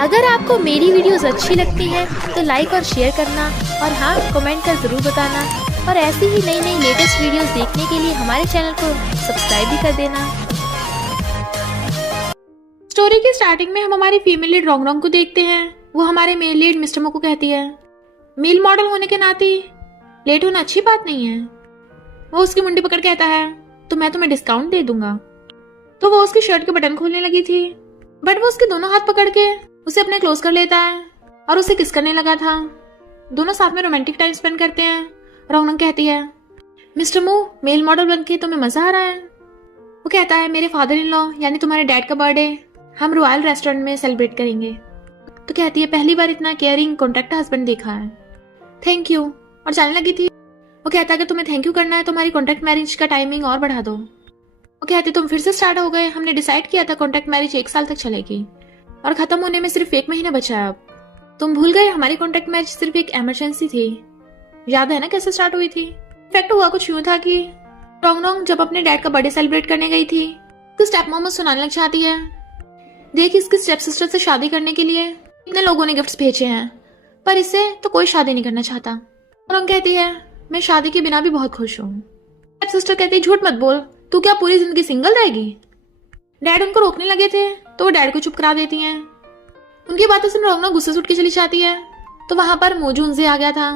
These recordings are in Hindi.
अगर आपको मेरी वीडियोस अच्छी लगती हैं तो लाइक और शेयर करना और हाँ कमेंट कर ज़रूर बताना और ऐसी ही नई नई लेटेस्ट वीडियोस देखने के लिए हमारे चैनल को सब्सक्राइब भी कर देना। स्टोरी की स्टार्टिंग में हम हमारी फीमेल लीड रोंगरोंग को देखते हैं। वो हमारे मेल लीड मिस्टर मो को कहती है मेल मॉडल होने के नाते लेट होना अच्छी बात नहीं है। वो उसकी मुंडी पकड़ कहता है तो मैं तुम्हें डिस्काउंट दे दूंगा। तो वो उसकी शर्ट के बटन खोलने लगी थी बट वो उसके दोनों हाथ पकड़ के उसे अपने क्लोज कर लेता है और उसे किस करने लगा था। दोनों साथ में रोमांटिक टाइम स्पेंड करते हैं। रोंगरोंग कहती है मिस्टर मो मेल मॉडल बनके तुम्हें मजा आ रहा है। वो कहता है मेरे फादर इन लॉ यानी तुम्हारे डैड का बर्थडे हम रॉयल रेस्टोरेंट में सेलिब्रेट करेंगे। तो कहती है पहली बार इतना केयरिंग कॉन्ट्रैक्ट हस्बैंड देखा है, थैंक यू। और जाने लगी थी। वो कहता है अगर तुम्हें थैंक यू करना है तो हमारी कॉन्ट्रैक्ट मैरिज का टाइमिंग और बढ़ा दो। वो कहते तुम फिर से स्टार्ट हो गए, हमने डिसाइड किया था कॉन्ट्रैक्ट मैरिज 1 साल तक चलेगी और खत्म होने में सिर्फ 1 महीना बचा है। अब तुम भूल गए हमारी कॉन्ट्रैक्ट मैरिज सिर्फ एक इमरजेंसी थी। याद है ना कैसे स्टार्ट हुई थी? इनफैक्ट हुआ कुछ यूं था कि रोंगरोंग जब अपने डैड का बर्थडे सेलिब्रेट करने गई थी तो स्टेप मॉम सुनाने लग जाती है देख इसकी स्टेप सिस्टर से शादी करने के लिए इतने लोगों ने गिफ्ट्स भेजे हैं पर इससे तो कोई शादी नहीं करना चाहता। रोंगरोंग कहती है मैं शादी के बिना भी बहुत खुश हूँ। स्टेप सिस्टर कहती है झूठ मत बोल, तू क्या पूरी जिंदगी सिंगल रहेगी? डैड उनको रोकने लगे थे तो वो डैड को चुप करा देती हैं। उनकी बातें सुन रोंगरोंग गुस्से से उठ के चली जाती है तो वहां पर मोजूनजे आ गया था।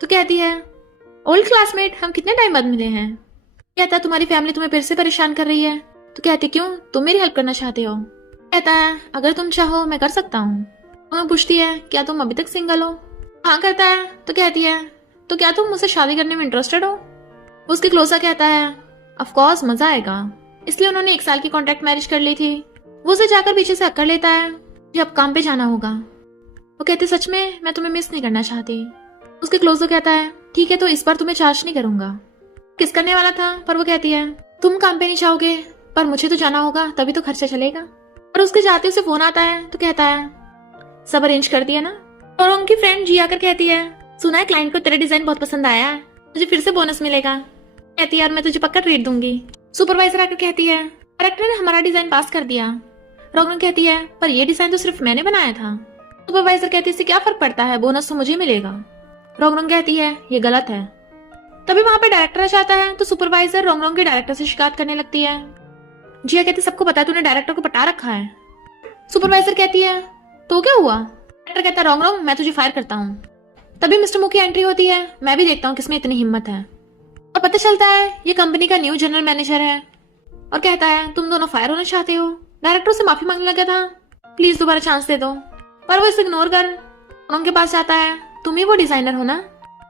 तो कहती है ओल्ड क्लासमेट हम कितने टाइम बाद मिले हैं। कहता है तुम्हारी फैमिली तुम्हें फिर से परेशान कर रही है। तो कहती क्यों, तुम मेरी हेल्प करना चाहते हो? कहता है अगर तुम चाहो मैं कर सकता हूँ। पूछती है क्या तुम अभी तक सिंगल हो? हाँ करता है। तो कहती है तो क्या तुम मुझसे शादी करने में इंटरेस्टेड हो? उसके क्लोजा कहता है ऑफ कोर्स मजा आएगा। इसलिए उन्होंने 1 साल की कॉन्ट्रैक्ट मैरिज कर ली थी। वो उसे जाकर पीछे से अक्कर लेता है कि अब काम पे जाना होगा। वो कहते सच में मैं तुम्हें मिस नहीं करना चाहती। उसके क्लोजो कहता है ठीक है तो इस बार तुम्हें चार्ज नहीं करूंगा। किस करने वाला था पर वो कहती है तुम काम पे नहीं जाओगे पर मुझे तो जाना होगा तभी तो खर्चा चलेगा। और उसके जाते उसे फोन आता है तो कहता है सब अरेंज कर दिया ना। और उनकी फ्रेंड जी आकर कहती है सुना है क्लाइंट को तेरा डिजाइन बहुत पसंद आया है, मुझे फिर से बोनस मिलेगा। कहती है यार मैं तुझे पक्का ट्रीट दूंगी। सुपरवाइजर आकर कहती है डायरेक्टर ने हमारा डिजाइन पास कर दिया। रोंगरोंग कहती है पर ये डिजाइन तो सिर्फ मैंने बनाया था। सुपरवाइजर कहती है इससे क्या फर्क पड़ता है, बोनस तो मुझे मिलेगा। रोंगरोंग कहती है ये गलत है। तभी वहां पे डायरेक्टर आ जाता है तो सुपरवाइजर रोंगरोंग के डायरेक्टर से शिकायत करने लगती है। जिया कहती सबको पता है तूने डायरेक्टर को पटा रखा है। सुपरवाइजर कहती है तो क्या हुआ? डायरेक्टर कहता है रोंगरोंग मैं तुझे फायर करता हूँ। तभी मिस्टर मो की एंट्री होती है। मैं भी देखता हूँ किसमें इतनी हिम्मत है। और पता चलता है ये कंपनी का न्यू जनरल मैनेजर है और कहता है तुम दोनों फायर होना चाहते हो। डायरेक्टर से माफी मांगने लगा था प्लीज दोबारा चांस दे दो पर वो इसे इग्नोर कर उनके पास जाता है तुम ही वो डिजाइनर हो ना,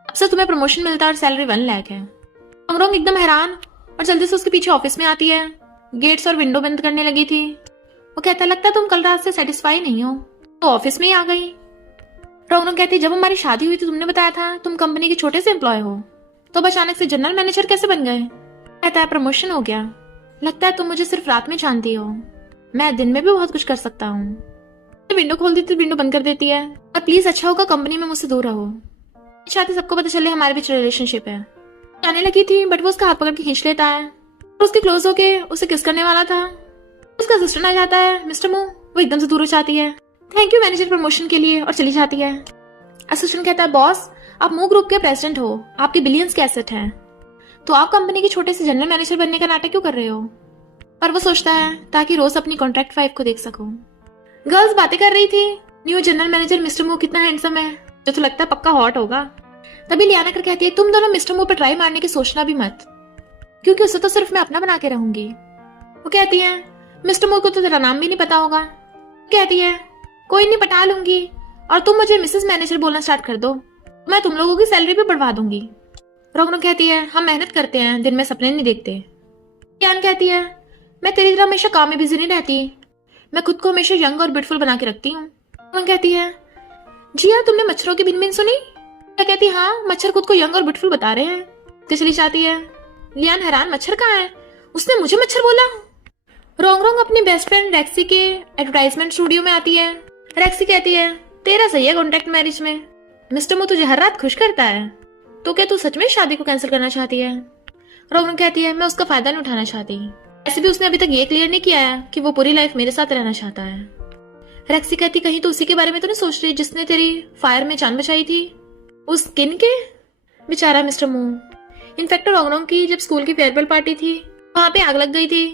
अब से तुम्हें प्रमोशन मिलता है और सैलरी 1 लाख है। रोंगरोंग एकदम हैरान और जल्दी से उसके पीछे ऑफिस में आती है। गेट्स और विंडो बंद करने लगी थी। वो कहता लगता है तुम कल रात से सेटिस्फाई नहीं हो तो ऑफिस में ही आ गई। रोंगरोंग कहती जब हमारी शादी हुई थी तुमने बताया था तुम कंपनी के छोटे से एम्प्लॉय हो तो अब अचानक से जनरल मैनेजर कैसे बन गए? कहता है प्रमोशन हो गया। लगता है तुम मुझे सिर्फ रात में जानती हो, मैं दिन में भी बहुत कुछ कर सकता हूँ। विंडो खोल देती विंडो बंद कर देती है और प्लीज अच्छा होगा कंपनी में मुझसे दूर रहो, चाहते सबको पता चले हमारे बीच रिलेशनशिप है। आने लगी थी बट वो उसका हाथ पकड़ के खींच लेता है और उसके क्लोज होके उसे किस करने वाला था। उसका असिस्टेंट आ जाता है मिस्टर मो। वो एकदम से दूर हो जाती है थैंक यू मैनेजर प्रमोशन के लिए और चली जाती है। असिस्टेंट कहता है बॉस आप मो ग्रुप के प्रेसिडेंट हो, आपके बिलियंस के एसेट हैं तो आप कंपनी के छोटे से जनरल मैनेजर बनने का नाटक क्यों कर रहे हो? पर वो सोचता है ताकि रोज अपनी कॉन्ट्रैक्ट वाइफ को देख सको। गर्ल्स बातें कर रही थी न्यू जनरल मैनेजर मिस्टर मो कितना हैंडसम है, जो तो लगता है पक्का हॉट होगा। तभी लियाना कर कहती है तुम दोनों मिस्टर मो पर ट्राई मारने की सोचना भी मत क्योंकि उसे तो सिर्फ मैं अपना बना के रहूंगी। वो कहती है मिस्टर मो को तो तेरा नाम भी नहीं पता होगा। कहती है कोई नहीं पटा लूंगी और तुम मुझे मिसेस मैनेजर बोलना स्टार्ट कर दो, मैं तुम लोगों की सैलरी भी बढ़वा दूंगी। रोंगरोंग कहती है हम मेहनत करते हैं, दिन में सपने नहीं देखते। यान कहती है मैं तेरी तरह हमेशा काम में बिजी नहीं रहती, मैं खुद को हमेशा यंग और ब्यूटीफुल बना के रखती हूँ। रोंगरोंग कहती है जी हाँ तुमने मच्छरों की भिन सुनी? क्या कहती है हाँ मच्छर खुद को यंग और ब्यूटीफुल बता रहे हैं। तो चली जाती है। लियान हैरान मच्छर कहाँ है, उसने मुझे मच्छर बोला। रोंगरोंग अपनी बेस्ट फ्रेंड रेक्सी के एडवर्टाइजमेंट स्टूडियो में आती है। रेक्सी कहती है तेरा सही है कॉन्ट्रैक्ट मैरिज में, मिस्टर मो तुझे हर रात खुश करता है तो क्या तू सच में शादी को कैंसिल करना चाहती है? रोंगरोंग कहती है मैं उसका फायदा नहीं उठाना चाहती, ऐसे भी उसने अभी तक ये क्लियर नहीं किया है कि वो पूरी लाइफ मेरे साथ रहना चाहता है। रेक्सी कहती कहीं तो उसी के बारे में तो नहीं सोच रही जिसने तेरी फायर में जान बचाई थी, उस स्किन के। बेचारा मिस्टर मू। इनफैक्ट रोंगरोंग की जब स्कूल की फेयरवेल पार्टी थी वहां पे आग लग गई थी,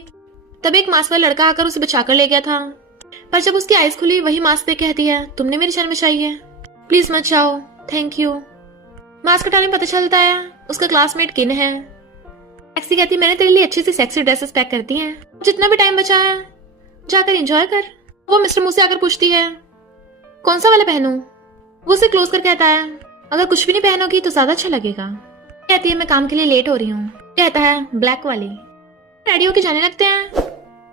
तब एक मास्क वाला लड़का आकर उसे बचाकर ले गया था। पर जब उसकी आईज खुली वही मास्क देख कहती है तुमने मेरी जान बचाई है, प्लीज मत जाओ, थैंक यू। मास्क हटाने में पता चलता है उसका क्लासमेट किन है। रेक्सी कहती मैंने तेरे लिए अच्छी सी सेक्सी ड्रेसेस पैक कर दी हैं, जितना भी टाइम बचा है जाकर एंजॉय कर। वो मिस्टर मू से आकर पूछती है कौन सा वाला पहनूं। वो उसे क्लोज कर कहता है अगर कुछ भी नहीं पहनोगी तो ज्यादा अच्छा लगेगा। कहती है मैं काम के लिए लेट हो रही हूँ। कहता है ब्लैक वाली। रेडी होके जाने लगते हैं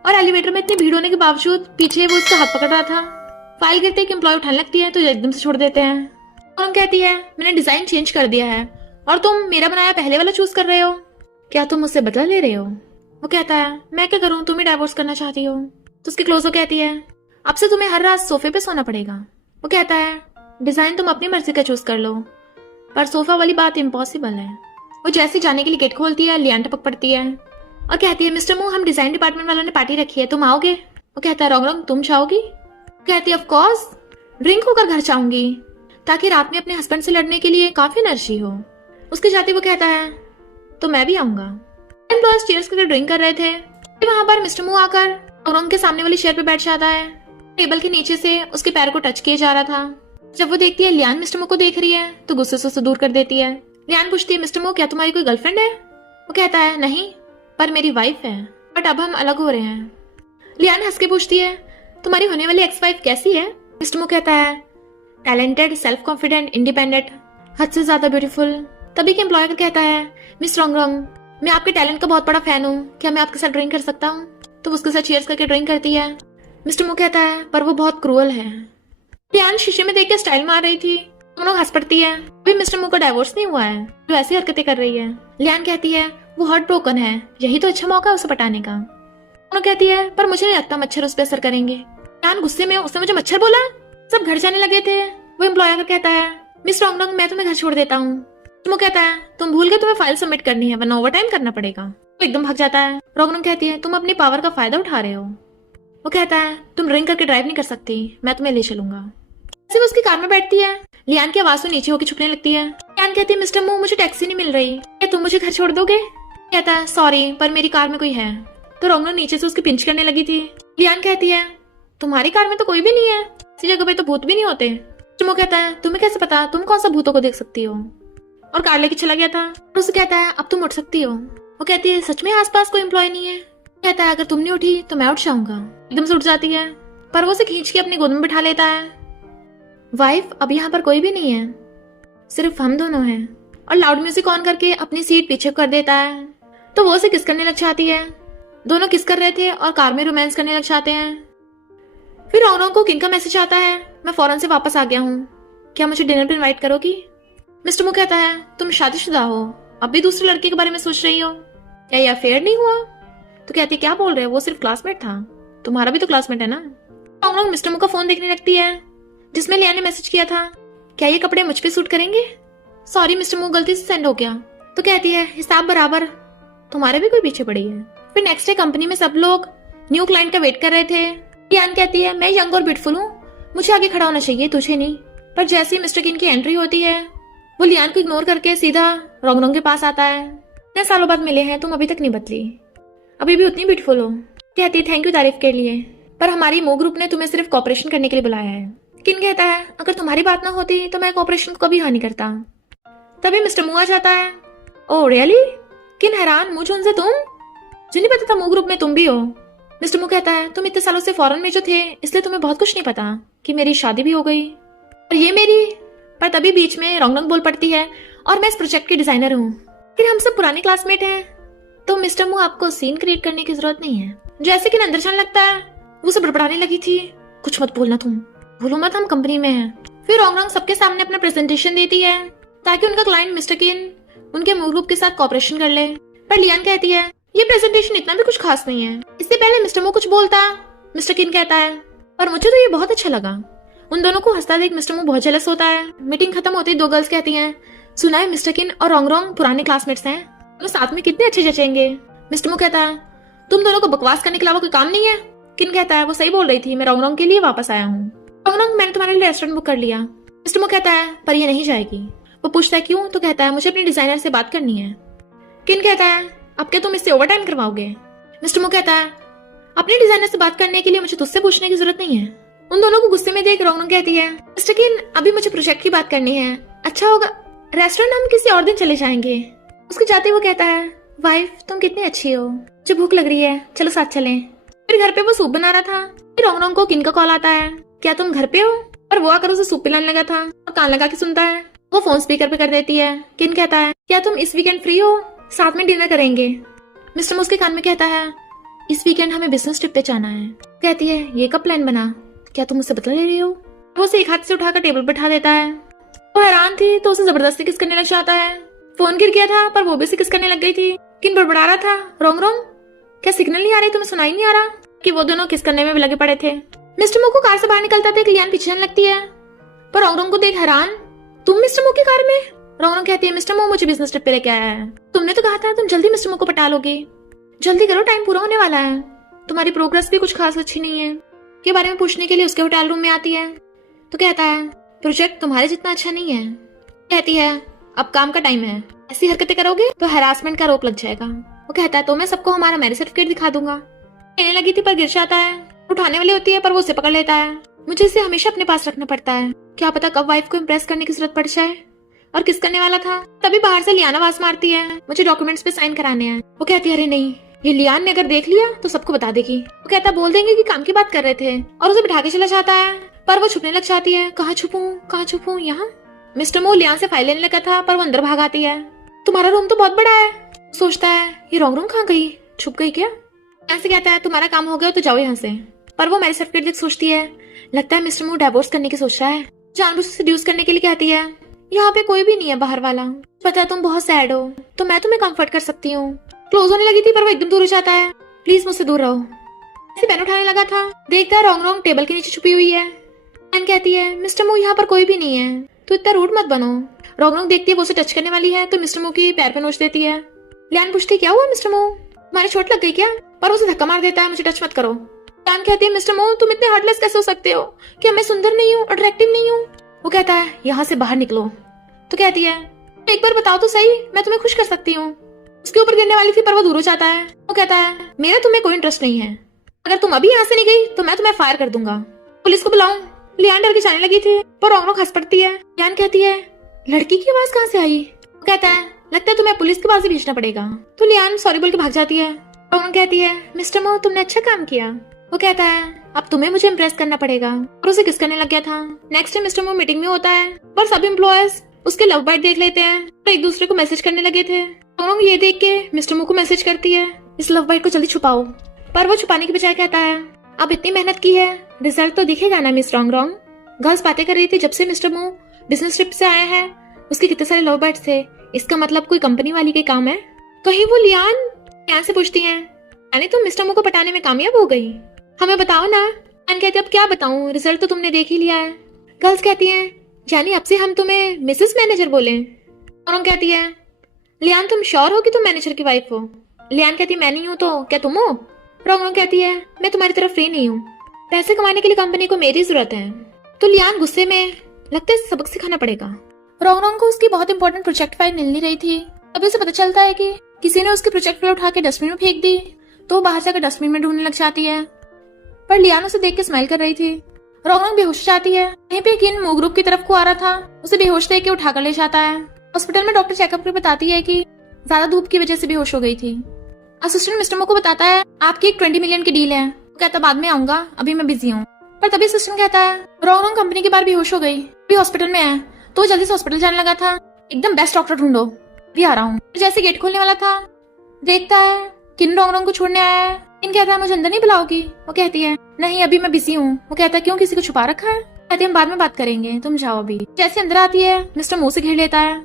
और एलिवेटर में इतनी भीड़ होने के बावजूद पीछे वो उसका हाथ पकड़ रहा था। फाइल गिरते एक एम्प्लॉय उठाने लगती है तो एकदम से छोड़ देते हैं। और हम कहती है मैंने डिजाइन चेंज कर दिया है और तुम मेरा बनाया पहले वाला चूज कर रहे हो, क्या तुम मुझसे बदला ले रहे हो। वो कहता है मैं क्या करूं, तुम ही डाइवोर्स करना चाहती हो। तो उसकी क्लोज हो कहती है अब से तुम्हें हर रात सोफे पे सोना पड़ेगा। वो कहता है डिजाइन तुम अपनी मर्जी का चूज कर लो, पर सोफा वाली बात इम्पॉसिबल है। वो जैसे जाने के लिए गेट खोलती है लियान टपक पड़ती है और कहती है मिस्टर मू हम डिजाइन डिपार्टमेंट वालों ने पार्टी रखी है, तुम आओगे। वो कहता है रोंगरोंग तुम चाहोगी। कहती है ऑफ कोर्स, ड्रिंक होकर घर जाऊंगी ताकि रात में अपने हस्बैंड से लड़ने के लिए काफी एनर्जी हो। उसके जाते वो कहता है तो मैं भी आऊंगा। एम्प्लॉयज चेयर्स करके ड्रिंक कर रहे थे। वहां पर मिस्टर मू आकर रोंगरोंग के सामने वाली चेयर पे बैठ जाता है। टेबल के नीचे से उसके पैर को टच किया जा रहा था। जब वो देखती है लियान मिस्टर मू को देख रही है तो गुस्से से उसे दूर कर देती है। लियान पूछती है मिस्टर मू क्या तुम्हारी कोई गर्लफ्रेंड है। वो कहता है नहीं, पर मेरी वाइफ है, बट अब हम अलग हो रहे हैं। लियान हंस के पूछती है तुम्हारी होने वाली एक्स वाइफ कैसी है। मिस्टर मू कहता है टैलेंटेड, सेल्फ कॉन्फिडेंट, इंडिपेंडेंट, हद से ज्यादा ब्यूटीफुल। तभी के एम्प्लॉयर कहता है मिस रोंगरोंग मैं आपके टैलेंट का बहुत बड़ा फैन हूँ, क्या मैं आपके साथ ड्रिंक कर सकता हूँ। तो उसके साथ चीयर्स करके ड्रिंक करती है। मिस्टर मू कहता है पर वो बहुत क्रूअल है। लियान शीशे में देख के स्टाइल मार रही थी, दोनों हंस पड़ती है। अभी मिस्टर मू का डाइवोर्स नहीं हुआ है जो ऐसी हरकतें कर रही है। लियान कहती है वो हार्ट ब्रोकन है, यही तो अच्छा मौका है उसे पटाने का। दोनों कहती है पर मुझे नहीं लगता मच्छर उस पर असर करेंगे। लियान गुस्से में उसने मुझे मच्छर बोला। सब घर जाने लगे थे। वो एम्प्लॉयर कहता है मिस रोंगरोंग मैं तुम्हें घर छोड़ देता हूँ। वो कहता है तुम भूल गए तुम्हें फाइल सबमिट करनी है वरना ओवर टाइम करना पड़ेगा। वो एकदम भाग जाता है। रोंगरोंग कहती है तुम अपनी पावर का फायदा उठा रहे हो। वो कहता है तुम ड्रिंक करके ड्राइव नहीं कर सकती, मैं तुम्हें ले चलूंगा। ऐसे वो उसकी कार में बैठती है। लियान की आवाज से नीचे होकर छुपने लगती है। लियान कहती है मिस्टर मू मुझे टैक्सी नहीं मिल रही, क्या तुम मुझे घर छोड़ दोगे। कहता है सॉरी पर मेरी कार में कोई है। तो रोंगरोंग नीचे से उसकी पिंच करने लगी थी। लियान कहती है तुम्हारी कार में तो कोई भी नहीं है, इसी जगह पे तो भूत भी नहीं होते। वो कहता है तुम्हें कैसे पता, तुम कौन सा भूतों को देख सकती हो। और कार लेके चला गया था। और उसे कहता है अब तुम उठ सकती हो। वो कहती है सच में आसपास कोई एम्प्लॉय नहीं है। कहता है अगर तुम नहीं उठी तो मैं उठ जाऊंगा। एकदम से उठ जाती है पर वो उसे खींच के अपनी गोद में बिठा लेता है। वाइफ अब यहाँ पर कोई भी नहीं है, सिर्फ हम दोनों हैं। और लाउड म्यूजिक ऑन करके अपनी सीट पीछे कर देता है। तो वो उसे किस करने लग जाती है। दोनों किस कर रहे थे और कार में रोमांस करने लग जाते हैं। फिर रोंगरोंग को किन का मैसेज आता है मैं फौरन से वापस आ गया हूँ, क्या मुझे डिनर पर इनवाइट करोगी। मिस्टर मू कहता है तुम शादीशुदा हो, अब भी दूसरे लड़के के बारे में सोच रही हो, क्या ये अफेयर नहीं हुआ। तो कहती है क्या बोल रहे हो, वो सिर्फ क्लासमेट था, तुम्हारा भी तो क्लासमेट है ना। रोंगरोंग मिस्टर मू का फोन देखने लगती है जिसमें लियान ने मैसेज किया था क्या ये कपड़े मुझ पे सूट करेंगे। सॉरी मिस्टर मू गलती से सेंड हो गया। तो कहती है हिसाब बराबर, तुम्हारे भी कोई पीछे पड़ी है। फिर नेक्स्ट डे कंपनी में सब लोग न्यू क्लाइंट का वेट कर रहे थे। लियान कहती है मैं यंग और ब्यूटीफुल हूँ, मुझे आगे खड़ा होना चाहिए, तुझे नहीं। पर जैसे ही मिस्टर किन की एंट्री होती है वो लियान को इग्नोर करके सीधा रोंगरोंग के पास आता है। इतने सालों बाद मिले हैं, तुम अभी तक नहीं बदली, अभी भी उतनी ब्यूटीफुल हो। कहती है थैंक यू तारीफ के लिए, पर हमारी मो ग्रुप ने तुम्हें सिर्फ कॉपरेशन करने के लिए बुलाया है। किन कहता है अगर तुम्हारी बात ना होती तो मैं कॉपरेशन को कभी हाँ नहीं करता। तभी मिस्टर मू आ जाता है। Oh really. किन हैरान, मुझे उनसे तुम, मुझे नहीं पता था मो ग्रुप में तुम भी हो। मिस्टर मू कहता है तुम इतने सालों से फॉरेन में जो थे इसलिए तुम्हें बहुत कुछ नहीं पता कि मेरी शादी भी हो गई और ये मेरी। पर तभी बीच में रोंगरोंग बोल पड़ती है और मैं इस प्रोजेक्ट की डिजाइनर हूँ। फिर हम सब पुराने क्लासमेट हैं, तो मिस्टर मू आपको सीन क्रिएट करने की जरूरत नहीं है। जैसे कि अंदर जाने लगता है वो सब बड़बड़ाने लगी थी, कुछ मत बोलना तुम, भूलो मत हम कंपनी में हैं। फिर रोंगरोंग सबके सामने अपना प्रेजेंटेशन देती है ताकि उनका क्लाइंट मिस्टर किन उनके मू ग्रुप के साथ कॉपरेशन कर ले। पर लियान कहती है ये प्रेजेंटेशन इतना भी कुछ खास नहीं है। इससे पहले मिस्टर मू कुछ बोलता मिस्टर किन कहता है पर मुझे तो ये बहुत अच्छा लगा। उन दोनों को हंसता देख मिस्टर मू बहुत जेलस होता है। मीटिंग खत्म होती दो गर्ल्स कहती हैं सुना है मिस्टर किन और रोंगरोंग पुराने क्लासमेट्स हैं, दोनों साथ में कितने अच्छे जचेंगे। मिस्टर मू कहता है तुम दोनों को बकवास करने के अलावा कोई काम नहीं है, किन कहता है वो सही बोल रही थी, मैं रोंग के लिए वापस आया हूँ। रोंग, मैंने तुम्हारे लिए रेस्टोरेंट बुक कर लिया। मिस्टर मो कहता है पर ये नहीं जाएगी। वो पूछता है क्यों, तो कहता है मुझे अपने डिजाइनर से बात करनी है। किन कहता है अब क्या तुम इससे ओवर टाइम करवाओगे। मिस्टर मो कहता है अपने डिजाइनर से बात करने के लिए मुझे तुझसे पूछने की जरूरत नहीं है। उन दोनों को गुस्से में देख रोंग कहती है मिस्टर किन अभी मुझे प्रोजेक्ट की बात करनी है, अच्छा होगा रेस्टोरेंट हम किसी और दिन चले जाएंगे। उसके जाते वो कहता है वाइफ तुम कितनी अच्छी हो, मुझे भूख लग रही है, चलो साथ चलें। फिर घर पे वो सूप बना रहा था। फिर रोंग को किन का कॉल आता है, क्या तुम घर पे हो। और वो आकर उसे सूप पिलाने लगा था और कान लगा के सुनता है। वो फोन स्पीकर पे कर देती है। किन कहता है क्या तुम इस वीकेंड फ्री हो, साथ में डिनर करेंगे। मिस्टर मो उसके कान में कहता है इस वीकेंड हमें बिजनेस ट्रिप पे जाना है। कहती है ये कब प्लान बना, क्या तुम मुझसे बदला ले रही हो। वो उसे एक हाथ से उठाकर टेबल पर बैठा देता है। वो हैरान थी तो उसे जबरदस्ती किस करने लग जाता है। फोन गिर गया था पर वो भी उसे किस करने लग गई थी। किन बड़बड़ा रहा था रोंग, क्या सिग्नल नहीं आ रही, तुम्हें सुनाई नहीं आ रहा कि वो दोनों किस करने में भी लगे पड़े थे। मिस्टर मो को कार से बाहर निकलता देख लियान पीछे लगती है, पर रोंग को देख हैरान तुम मिस्टर मो की कार में। रोंग कहती है मिस्टर मो मुझे बिजनेस ट्रिप पे लेके आया है, तुमने तो कहा था तुम जल्दी मिस्टर मो को पटा लोगे, जल्दी करो टाइम पूरा होने वाला है, तुम्हारी प्रोग्रेस भी कुछ खास अच्छी नहीं है। के बारे में पूछने के लिए उसके होटल रूम में आती है तो कहता है प्रोजेक्ट तुम्हारे जितना अच्छा नहीं है। कहती है अब काम का टाइम है, ऐसी हरकतें करोगे तो हैरासमेंट का आरोप लग जाएगा। वो कहता है तो मैं सबको हमारा मैरिज सर्टिफिकेट दिखा दूंगा। कहने लगी थी पर गिर जाता है। उठाने वाली होती है पर वो उसे पकड़ लेता है। मुझे इसे हमेशा अपने पास रखना पड़ता है, क्या पता कब वाइफ को इम्प्रेस करने की जरूरत पड़ जाए। और किस करने वाला था तभी बाहर से लियाना आवाज मारती है मुझे डॉक्यूमेंट्स पे साइन कराने हैं। वो कहती है अरे नहीं, ये लियान ने अगर देख लिया तो सबको बता देगी। वो कहता बोल देंगे कि काम की बात कर रहे थे और उसे बिठा के चला जाता है। पर वो छुपने लग जाती है, कहाँ छुपूं यहाँ। मिस्टर मो लियान से फाइल लेने लगा था पर वो अंदर भाग आती है। तुम्हारा रूम तो बहुत बड़ा है। सोचता है ये रोंग कहाँ गई, छुप गई क्या। यहाँ से कहता है तुम्हारा काम हो गया तो जाओ यहाँ से। पर वो मैरिज सर्टिफिकेट देख सोचती है लगता है मिस्टर मो डिवोर्स करने की सोच रहा है। जानबूझ से सेड्यूस करने के लिए कहती है यहाँ पे कोई भी नहीं है बाहर वाला, पता है तुम बहुत सैड हो तो मैं तुम्हें कंफर्ट कर सकती हूँ। क्लोज होने लगी थी पर वो एकदम दूर हो जाता है, प्लीज मुझसे दूर रहो। ऐसे पेन उठाने लगा था, देखता है रोंग टेबल के नीचे छुपी हुई है। एन कहती है मिस्टर मो यहाँ पर कोई भी नहीं है, तो इतना रूड मत बनो। रोंग देखती है वो उसे टच करने वाली है तो मिस्टर मो की पैर पे नोच देती है। लियान पूछती क्या हुआ मिस्टर मो, तुम्हारी चोट लग गई क्या। पर उसे धक्का मार देता है मुझे टच मत करो। लियान कहती है मिस्टर मो तुम इतने हार्टलेस कैसे हो सकते हो, क्या मैं सुंदर नहीं हूँ, अट्रैक्टिव नहीं हूँ। वो कहता है यहाँ से बाहर निकलो। तो कहती है एक बार बताओ तो सही, मैं तुम्हें खुश कर सकती हूँ। उसके ऊपर गिरने वाली थी पर वो दूर हो जाता है। वो कहता है मेरा तुम्हें कोई इंटरेस्ट नहीं है, अगर तुम अभी यहाँ से नहीं गई तो मैं तुम्हें फायर कर दूंगा। पुलिस को बुलाऊं। लियान डर के जाने लगी थी पर रोंग हंस पड़ती है। लियान कहती है लड़की की आवाज कहाँ से आई। वो कहता है लगता है तुम्हें पुलिस के पास ही भेजना पड़ेगा। तो लियान सॉरी बोल के भाग जाती है। रोंग कहती है मिस्टर मो तुमने अच्छा काम किया। वो कहता है अब तुम्हें मुझे इम्प्रेस करना पड़ेगा और उसे किस करने लग गया था। नेक्स्ट डे मिस्टर मो मीटिंग में होता है पर सब एम्प्लॉयज उसके लव बाइट देख लेते हैं और एक दूसरे को मैसेज करने लगे थे। रोंग ये देख के मिस्टर मो को मैसेज करती है इस लव बाइट को जल्दी छुपाओ। पर वो छुपाने की बजाय कहता है अब इतनी मेहनत की है रिजल्ट तो दिखेगा ना मिस रोंग। गर्ल्स बातें कर रही थी जब से मिस्टर मो बिजनेस ट्रिप से आया है उसके कितने सारे लव बाइट्स थे, इसका मतलब कोई कंपनी वाली के काम है। कहीं वो लियान से पूछती है यानी तुम मिस्टर मो को पटाने में कामयाब हो गई, हमें बताओ ना। लियान कहती है अब क्या बताऊं, रिजल्ट तो तुमने देख ही लिया है। गर्ल्स कहती हैं यानी अब से हम तुम्हें मिसेस मैनेजर बोले। रोंग कहती है लियान तुम श्योर हो कि तुम मैनेजर की वाइफ हो। लियान कहती है मैं नहीं हूँ तो क्या तुम हो। रोंग कहती है मैं तुम्हारी तरफ फ्री नहीं हूँ, पैसे कमाने के लिए कंपनी को मेरी जरूरत है। तो लियान गुस्से में लगता है सबक सिखाना पड़ेगा। रोंग को उसकी बहुत इंपॉर्टेंट प्रोजेक्ट फाइल मिल नहीं रही थी। अभी उसे पता चलता है कि किसी ने उसकी प्रोजेक्ट फाइल उठा के डस्टबिन में फेंक दी तो वो बाहर जाकर डस्टबिन में ढूंढने लग जाती है। पर लियान उसे देख के स्माइल कर रही थी। रोंग बेहोश जाती है। यहीं पे किन मू ग्रुप की तरफ को आ रहा था, उसे बेहोश देख के उठाकर ले जाता है। हॉस्पिटल में डॉक्टर चेकअप कर बताती है कि ज्यादा धूप की वजह से बेहोश हो गई थी। असिस्टेंट मिस्टर मो को बताता है आपकी एक 20 मिलियन की डील है। वो कहता बाद में आऊंगा, अभी मैं बिजी हूँ। पर तभी असिस्टेंट कहता है रोंग कंपनी के बाहर बेहोश हो गई, अभी हॉस्पिटल में है। तो जल्दी से हॉस्पिटल जाने लगा था, एकदम बेस्ट डॉक्टर ढूंढो, अभी आ रहा हूँ। जैसे गेट खोलने वाला था देखता है किन रोंग को छोड़ने आया है। किन कहता है मुझे अंदर नहीं बुलाओगी। वो कहती है नहीं अभी मैं बिजी हूँ। वो कहता है क्यों, किसी को छुपा रखा है। कहती है हम बाद में बात करेंगे, तुम जाओ अभी। जैसे अंदर आती है मिस्टर मो से घेर लेता है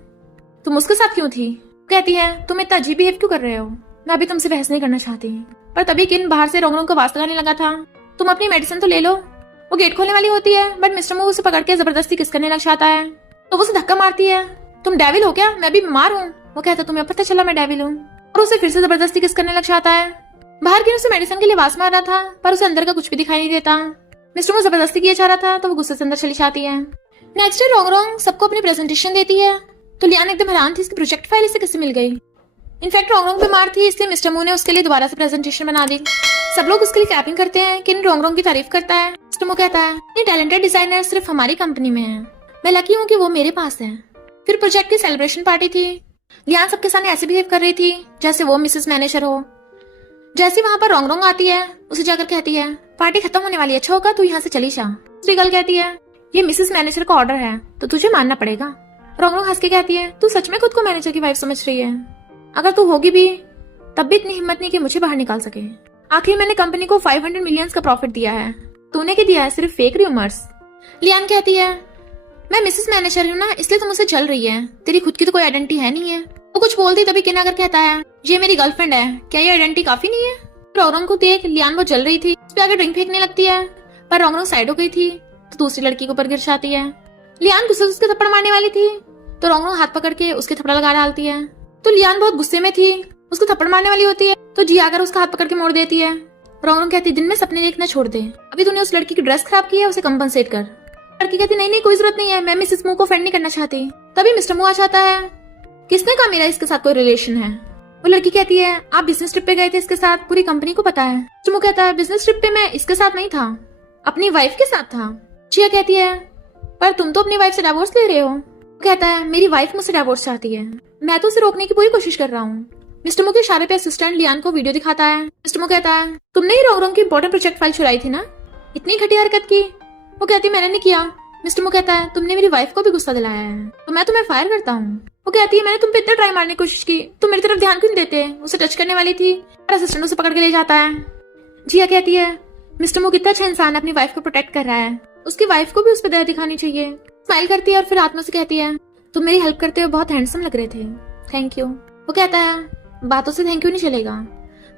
तुम उसके साथ क्यों थी। कहती है तुम इतना अजीब बिहेव क्यों कर रहे हो, मैं अभी तुमसे बहस नहीं करना चाहती। पर तभी किन बाहर से रोंग को आवाज लगाने लगा था तुम अपनी मेडिसिन तो ले लो। वो गेट खोलने वाली होती है बट मिस्टर मो उसे पकड़ के जबरदस्ती किस करने लग जाता है। तो वो उसे धक्का मारती है तुम डेविल हो क्या, मैं अभी बीमार हूँ। वो कहता तुम्हें पता चला मैं डेविल हूँ और उसे फिर से जबरदस्ती किस करने लग जाता है। बाहर किन उसे मेडिसिन के लिए आवाज मार रहा था, पर उसे अंदर का कुछ भी दिखाई नहीं देता। मिस्टर मू जबरदस्ती किया जा रहा था तो वो गुस्से से अंदर चली जाती है। नेक्स्ट डे रोंग सबको अपनी प्रेजेंटेशन देती है तो लियान एकदम हैरान थी, इसकी प्रोजेक्ट फाइल इसे कैसे मिल गई। इनफैक्ट रोंग बीमार थी, इसलिए मिस्टर मू ने उसके लिए दोबारा से प्रेजेंटेशन बना दी। सब लोग उसके लिए क्लैपिंग करते हैं। किन रोंग की तारीफ करता है। मिस्टर मू कहता है ये टैलेंटेड डिजाइनर सिर्फ हमारी कंपनी में है, मैं लकी हूँ कि वो मेरे पास है। फिर प्रोजेक्ट की सेलिब्रेशन पार्टी थी। लियान सबके सामने ऐसे बिहेव कर रही थी जैसे वो मिसेस मैनेजर हो। जैसे वहां पर रोंग आती है, उसे जाकर कहती है पार्टी खत्म होने वाली है, अच्छा होगा तू यहाँ से चली जा। दूसरी गर्ल कहती है ये मिसेस मैनेजर का ऑर्डर है तो तुझे मानना पड़ेगा। रोंग हंस के कहती है तू सच में खुद को मैनेजर की वाइफ समझ रही है? अगर तू होगी भी तब भी इतनी हिम्मत नहीं कि मुझे बाहर निकाल सके। आखिर मैंने कंपनी को 500 मिलियन का प्रॉफिट दिया है, तूने क्या दिया है? सिर्फ फेक रूमर्स। लियान कहती है मैं मिसेस मैनेजर हूँ ना, इसलिए तुम मुझसे चल रही है, तेरी खुद की तो कोई आइडेंटिटी है नहीं है। वो कुछ बोलती तभी किन आकर कहता है ये मेरी गर्लफ्रेंड है, क्या ये आइडेंटिटी काफी नहीं है? रोंग को देख लियान वो जल रही थी, उस पे आगे ड्रिंक फेंकने लगती है, पर रोंग साइड हो गई थी तो दूसरी लड़की के ऊपर गिर जाती है। लियान गुस्से से उसके थप्पड़ मारने वाली थी तो रोंग हाथ पकड़ के उसके थप्पड़ लगा डालती है। तो लियान बहुत गुस्से में थी, उसको थप्पड़ मारने वाली होती है तो जी आकर उसका हाथ पकड़ के मोड़ देती है। रोंग कहती दिन में सपने देखना छोड़ दे, अभी तूने उस लड़की की ड्रेस खराब की है, उसे कंपनसेट कर। लड़की कहती नहीं कोई जरूरत नहीं है, मैं मिसेस मू को फ्रेंड नहीं करना चाहती। तभी मिस्टर मू आ जाता है। किसने कहा मेरा इसके साथ कोई रिलेशन है? वो लड़की कहती है आप बिजनेस ट्रिप पे गए थे इसके साथ, पूरी कंपनी को पता है। मिस्टर मू कहता है बिजनेस ट्रिप पे मैं इसके साथ नहीं था, अपनी वाइफ के साथ था। जिया कहती है पर तुम तो अपनी वाइफ से डिवोर्स ले रहे हो। कहता है मेरी वाइफ मुझसे डिवोर्स चाहती है, मैं तो उसे रोकने की पूरी कोशिश कर रहा हूँ। मिस्टर मू के इशारे पे असिस्टेंट लियान को वीडियो दिखाता है। मिस्टर मू कहता है तुमने ही रोंग की इंपॉर्टेंट प्रोजेक्ट फाइल चुराई थी ना, इतनी घटिया हरकत की। वो कहती मैंने नहीं किया। मिस्टर मू कहता है तुमने मेरी वाइफ को भी गुस्सा दिलाया है तो मैं तुम्हें फायर करता हूँ। वो कहती है मैंने तुम पे इतना ट्राई मारने की कोशिश की, तुम मेरी तरफ ध्यान क्यों नहीं देते? उसे टच करने वाली थी और असिस्टेंट उसे पकड़ के ले जाता है। जिया कहती है मिस्टर मू कितना अच्छा इंसान अपनी वाइफ को प्रोटेक्ट कर रहा है, उसकी वाइफ को भी उस पर दया दिखानी चाहिए। स्माइल करती है और फिर आत्मा से कहती है तुम मेरी हेल्प करते हुए बहुत हैंडसम लग रहे थे, थैंक यू। वो कहता है बातों से थैंक यू नहीं चलेगा,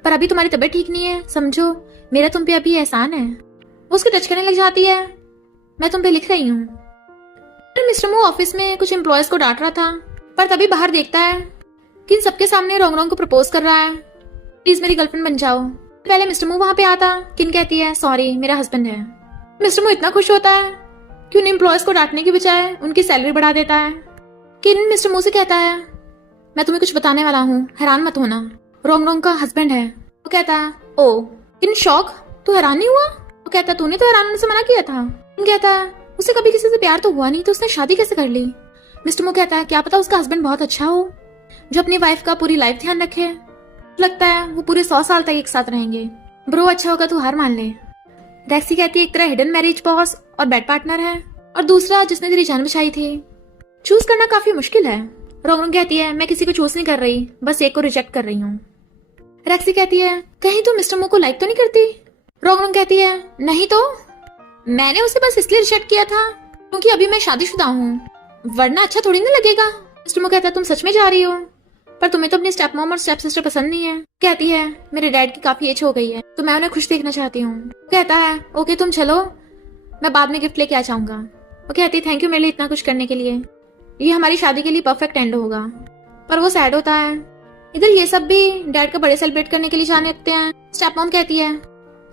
पर अभी तुम्हारी तबीयत ठीक नहीं है, समझो मेरा तुम पे अभी एहसान है। वो उसके टच करने लग जाती है, मैं तुम पे लिख रही हूँ। मिस्टर मू ऑफिस में कुछ एम्प्लॉयज को डांट रहा था, पर तभी बाहर देखता है कि इन सबके सामने रोंग को प्रपोज कर रहा है, प्लीज मेरी गर्लफ्रेंड बन जाओ। पहले मिस्टर मू वहां पे आता, किन कहती है सॉरी मेरा हस्बैंड है। मिस्टर मू इतना खुश होता है कि उन एम्प्लॉयज को डांटने की बजाय उनकी सैलरी बढ़ा देता है। किन मिस्टर मू से कहता है मैं तुम्हें कुछ बताने वाला हूँ, हैरान मत होना, रोंग का हस्बैंड है। वो कहता है ओ। किन शॉक, तू हैरान नहीं हुआ? वो कहता है तूने तो हैरान होने से मना किया था। किन कहता है उसे कभी किसी से प्यार तो हुआ नहीं तो उसने शादी कैसे कर ली? मिस्टर मू कहता है क्या पता उसका हस्बैंड बहुत अच्छा हो जो अपनी वाइफ का पूरी लाइफ ध्यान रखे, लगता है वो पूरे 100 साल तक एक साथ रहेंगे। ब्रो अच्छा होगा तू हार मान ले। रेक्सी कहती है एक तरह हिडन मैरिज बॉस और बेड पार्टनर है और दूसरा जिसने तेरी जान बचाई थी, चूज करना काफी मुश्किल है। रोंग कहती है मैं किसी को चूज नहीं कर रही, बस एक को रिजेक्ट कर रही हूँ। रेक्सी कहती है कहीं तू मिस्टर मू को लाइक तो नहीं करती? रोंग कहती है नहीं तो, मैंने उसे बस इसलिए रिजेक्ट किया था क्योंकि अभी मैं शादीशुदा हूँ, वरना अच्छा थोड़ी ना लगेगा। मिस्टर मू कहता है तुम सच में जा रही हो? पर तुम्हें तो अपनी स्टेप मॉम और स्टेप सिस्टर पसंद नहीं है। कहती है मेरे डैड की काफी एज हो गई है तो मैं उन्हें खुश देखना चाहती हूँ। कहता है ओके तुम चलो, मैं बाद में गिफ्ट लेके आ जाऊंगा। वो कहती है थैंक यू मेरे लिए इतना कुछ करने के लिए, ये हमारी शादी के लिए परफेक्ट एंड होगा। पर वो सैड होता है। इधर ये सब भी डैड का बर्थडे सेलिब्रेट करने के लिए जाने लगते हैं। स्टेप मॉम कहती है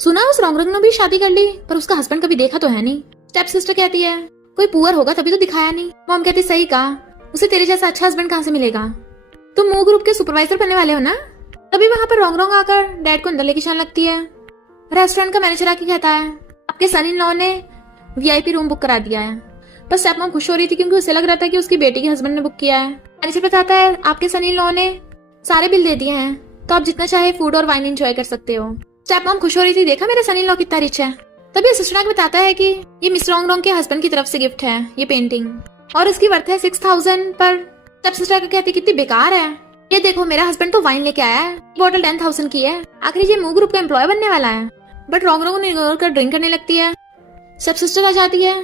सुना उस रोंग ने भी शादी कर ली पर उसका हस्बैंड कभी देखा तो है नहीं। स्टेप सिस्टर कहती है कोई पुअर होगा तभी तो दिखाया नहीं। मॉम कहती सही कहा, उसे तेरे जैसा अच्छा हस्बैंड कहाँ से मिलेगा? तुम मू ग्रुप के सुपरवाइजर बनने वाले हो ना। तभी वहां पर रोंग आकर डैड को अंदर लेके जाने लगती है। रेस्टोरेंट का मैनेजर आके कहता है आपके सन इन लॉ ने वीआईपी रूम बुक करा दिया है। पर स्टेप मॉम खुश हो रही थी क्योंकि उसे लग रहा था कि उसकी बेटी के हस्बैंड ने बुक किया है। मैनेजर बताता है आपके सन इन लॉ ने सारे बिल दे दिए हैं तो आप जितना चाहे फूड और वाइन एंजॉय कर सकते हो। स्टेप मॉम खुश हो रही थी, देखा मेरा सन इन लॉ कितना रिच है। तभी असिस्टेंट बताता है कि ये मिस्टर रोंग के हस्बैंड की तरफ से गिफ्ट है, ये पेंटिंग, और इसकी वर्थ है 6000। पर स्टेप सिस्टर कहती कितनी बेकार है, ये देखो मेरा हस्बैंड तो वाइन लेके आया है, बॉटल 10,000 की है, आखिर ये मू ग्रुप का एम्प्लॉय बनने वाला है। बट रोंग उन्हें इग्नोर कर ड्रिंक करने लगती है। स्टेप सिस्टर आ जाती है।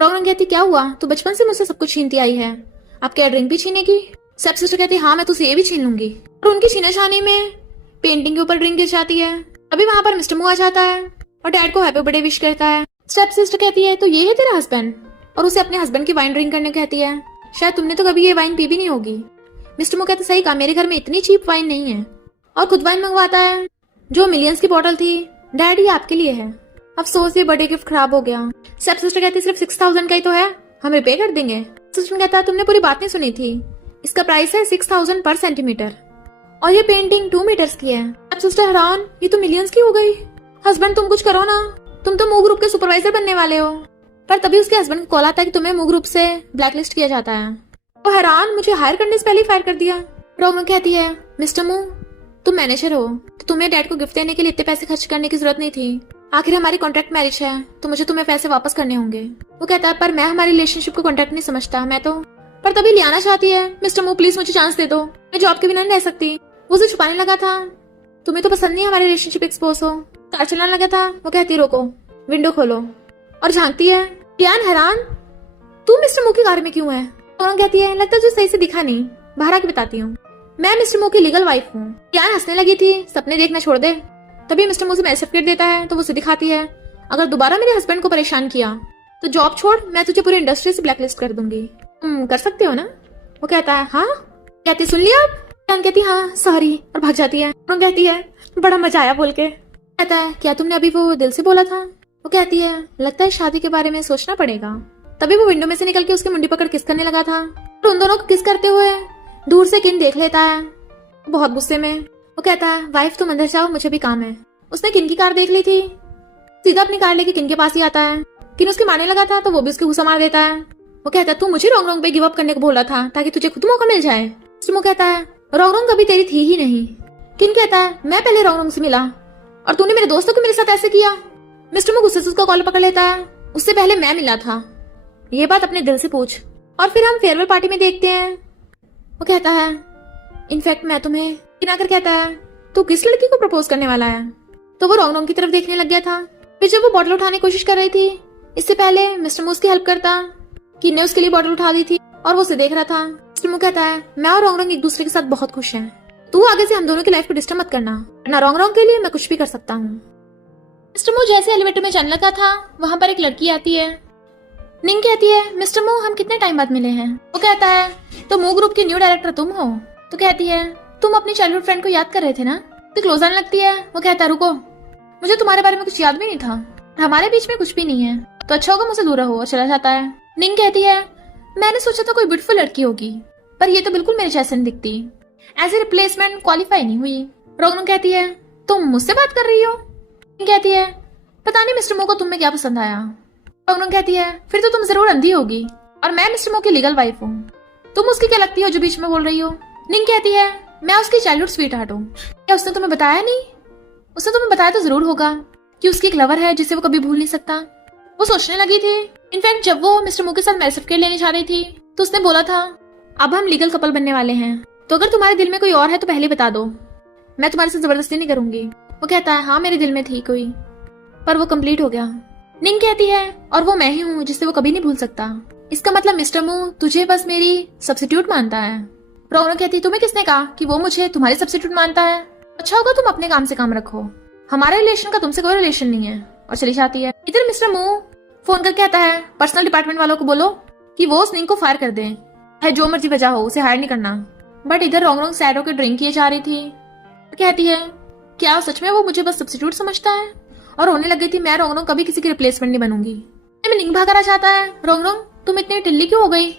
रोंग कहती क्या हुआ, तू बचपन से मुझसे सब कुछ छीनती आई है, अब क्या ड्रिंक भी छीनेगी? स्टेप सिस्टर कहती हाँ मैं तुझसे ये भी छीन लूंगी। और उनकी छीना छानी में पेंटिंग के ऊपर ड्रिंक गिर जाती है। अभी वहां पर मिस्टर मू आ जाता है और डैड को हैप्पी बर्थडे विश करता है। स्टेप सिस्टर कहती है तो ये है तेरा हस्बैंड, और उसे अपने हस्बैंड की वाइन ड्रिंक करने कहती है, शायद तुमने तो कभी ये वाइन पी भी नहीं होगी। मिस्टर मू कहते सही कहा, मेरे घर में इतनी चीप वाइन नहीं है, और खुद वाइन मंगवाता है। जो मिलियंस की बॉटल थी, डैड ये आपके लिए है। अफसोस ये बर्थडे गिफ्ट खराब हो गया। स्टेप सिस्टर कहती सिर्फ 6000 का ही तो है, हम रिपे कर देंगे। सिस्टर कहता है तुमने पूरी बात नहीं सुनी थी, इसका प्राइस है 6000 पर सेंटीमीटर और ये पेंटिंग 2 मीटर्स की है। अब सिस्टर हैरान, ये तो मिलियंस की हो गई। हस्बैंड तुम कुछ करो ना, तुम तो मूव ग्रुप के सुपरवाइजर बनने वाले हो। पर तभी उसके हस्बैंड को कॉल आता है कि तुम्हें मूव ग्रुप से ब्लैकलिस्ट किया जाता है। वो हैरान, मुझे हायर करने से पहले ही फायर कर दिया। रोमन कहती है मिस्टर मू, तुम मैनेजर हो तो तुम्हें डैड को गिफ्ट देने के लिए इतने पैसे खर्च करने की जरूरत नहीं थी। आखिर हमारी कॉन्ट्रैक्ट मैरिज है तो मुझे तुम्हें पैसे वापस करने होंगे। वो कहता है पर मैं हमारी रिलेशनशिप को कॉन्ट्रैक्ट नहीं समझता, मैं तो। पर तभी लियाना चाहती है मिस्टर मू प्लीज मुझे चांस दे दो, मैं जॉब के बिना नहीं रह सकती। वो उसे छुपाने लगा था, तुम्हें तो पसंद नहीं हमारी रिलेशनशिप एक्सपोज हो। कार चलाने लगा था, वो कहती रोको, विंडो खोलो और झांकती है। लियान हैरान, तू मिस्टर मू की कार में क्यों है? तो कहती है लगता है तुझे सही से दिखा नहीं, बाहर आके बताती हूँ, मैं मिस्टर मू की लीगल वाइफ हूँ। लियान हंसने लगी थी, सपने देखना छोड़ दे। तभी मिस्टर मू से मैसेज सर्टिफिकेट देता है तो वो उसे दिखाती है, अगर दोबारा मेरे हस्बैंड को परेशान किया तो जॉब छोड़, मैं तुझे पूरी इंडस्ट्री से ब्लैकलिस्ट कर दूंगी। कर सकते हो ना? वो कहता है हाँ। कहती सुन लिया आप? कहती हाँ सॉरी और भाग जाती है। वो कहती है बड़ा मजा आया बोल के। कहता है क्या तुमने अभी वो दिल से बोला था? वो कहती है लगता है शादी के बारे में सोचना पड़ेगा। तभी वो विंडो में से निकल के उसकी मुंडी पकड़ किस करने लगा था। तो उन दोनों को किस करते हुए दूर से किन देख लेता है, बहुत गुस्से में। वो कहता है वाइफ तुम अंदर जाओ, मुझे भी काम है। उसने किन की कार देख ली थी, सीधा अपनी कार लेके किन के पास ही आता है। किन उसके मारने लगा था तो वो भी उसके गुस्सा मार देता है। वो कहता है तू मुझे रॉन्ग रॉन्ग पे गिव अप करने को बोला था ताकि तुझे खुद मौका मिल जाए। वो कहता है रॉन्ग रॉन्ग कभी तेरी थी ही नहीं। किन कहता है मैं पहले रॉन्ग रॉन्ग से मिला और तूने मेरे दोस्तों को मेरे साथ ऐसे किया। मिस्टर मो गुस्से से उसका कॉलर पकड़ लेता है, उससे पहले मैं मिला था, ये बात अपने दिल से पूछ। और फिर हम फेयरवेल पार्टी में देखते हैं। वो कहता है इनफैक्ट मैं तुम्हें। किनाकर कहता है तू किस लड़की को प्रपोज करने वाला है? तो वो रॉन्ग रॉन्ग की तरफ देखने लग गया था। फिर जब वो बॉटल उठाने की कोशिश कर रही थी, इससे पहले मिस्टर मू उसकी हेल्प करता। किन ने उसके लिए बॉटल उठा दी थी और वो उसे देख रहा था। मिस्टर मू कहता है मैं और रॉन्ग रॉन्ग एक दूसरे के साथ बहुत खुश हैं, तू आगे से हम दोनों की लाइफ को डिस्टर्ब मत करना, वरना रॉन्ग रॉन्ग के लिए मैं कुछ भी कर सकता हूँ। मिस्टर मू जैसे एलिवेटर में जाने लगा था, वहाँ पर एक लड़की आती है। निंग कहती है मिस्टर मू हम कितने टाइम बाद मिले हैं? वो कहता है तो मू ग्रुप की न्यू डायरेक्टर तुम हो? तो कहती है तुम अपनी चाइल्डहुड फ्रेंड को याद कर रहे थे ना? तो क्लोज आने लगती है। वो कहता है रुको, मुझे तुम्हारे बारे में कुछ याद भी नहीं था, हमारे बीच में कुछ भी नहीं है, तो अच्छा होगा मुझसे दूर रहो, और चला जाता है। निंग कहती है मैंने सोचा था कोई ब्यूटीफुल लड़की होगी, पर ये तो बिल्कुल मेरे जैसे नहीं दिखती, एज ए रिप्लेसमेंट क्वालिफाई नहीं हुई। रोगन कहती है तुम मुझसे बात कर रही हो? निंग कहती है पता नहीं मिस्टर मो को तुम में क्या पसंद आया। रोगन कहती है फिर तो तुम जरूर अंधी होगी और मैं मिस्टर मो की लीगल वाइफ हूँ, तुम उसकी क्या लगती हो जो बीच में बोल रही हो? निंग कहती है मैं उसकी चाइल्डहुड स्वीट हार्ट हूँ। क्या उसने तुम्हें बताया नहीं? उसने तुम्हें बताया तो जरूर होगा कि उसकी एक लवर है जिसे वो कभी भूल नहीं सकता। वो सोचने लगी थी, इनफैक्ट जब वो मिस्टर मू के साथ मैरिज सर्टिफिकेट लेने जा रही थी तो उसने बोला था अब हम लीगल कपल बनने वाले हैं, तो अगर तुम्हारे दिल में कोई और है तो पहले बता दो, मैं तुम्हारे साथ जबरदस्ती नहीं करूंगी। वो कहता है हाँ मेरे दिल में थी कोई, पर वो कंप्लीट हो गया। निंग कहती है और वो मैं ही हूँ जिसे वो कभी नहीं भूल सकता। इसका मतलब मिस्टर मू तुझे बस मेरी सब्स्टिट्यूट मानता है। रोनो कहती तुम्हें किसने कहा कि वो मुझे तुम्हारी सब्स्टिट्यूट मानता है? अच्छा होगा तुम अपने काम से काम रखो, हमारे रिलेशन का तुमसे कोई रिलेशन नहीं है। और चली जाती है। इधर मिस्टर मू फोन करके कहता है पर्सनल डिपार्टमेंट वालों को बोलो कि वो उस निंग को फायर कर दें, है जो मर्जी वजह हो उसे हायर नहीं करना। बट इधर रोंग रोंग सैड होकर ड्रिंक किए जा रही थी। कहती है क्या सच में वो मुझे बस सब्स्टिट्यूट समझता है? और होने लग गई थी मैं रोंग रोंग कभी किसी की रिप्लेसमेंट नहीं बनूंगी। मैं निंग भागा चाहता है। रोंग रोंग तुम इतनी टिल्ली क्यों हो गई,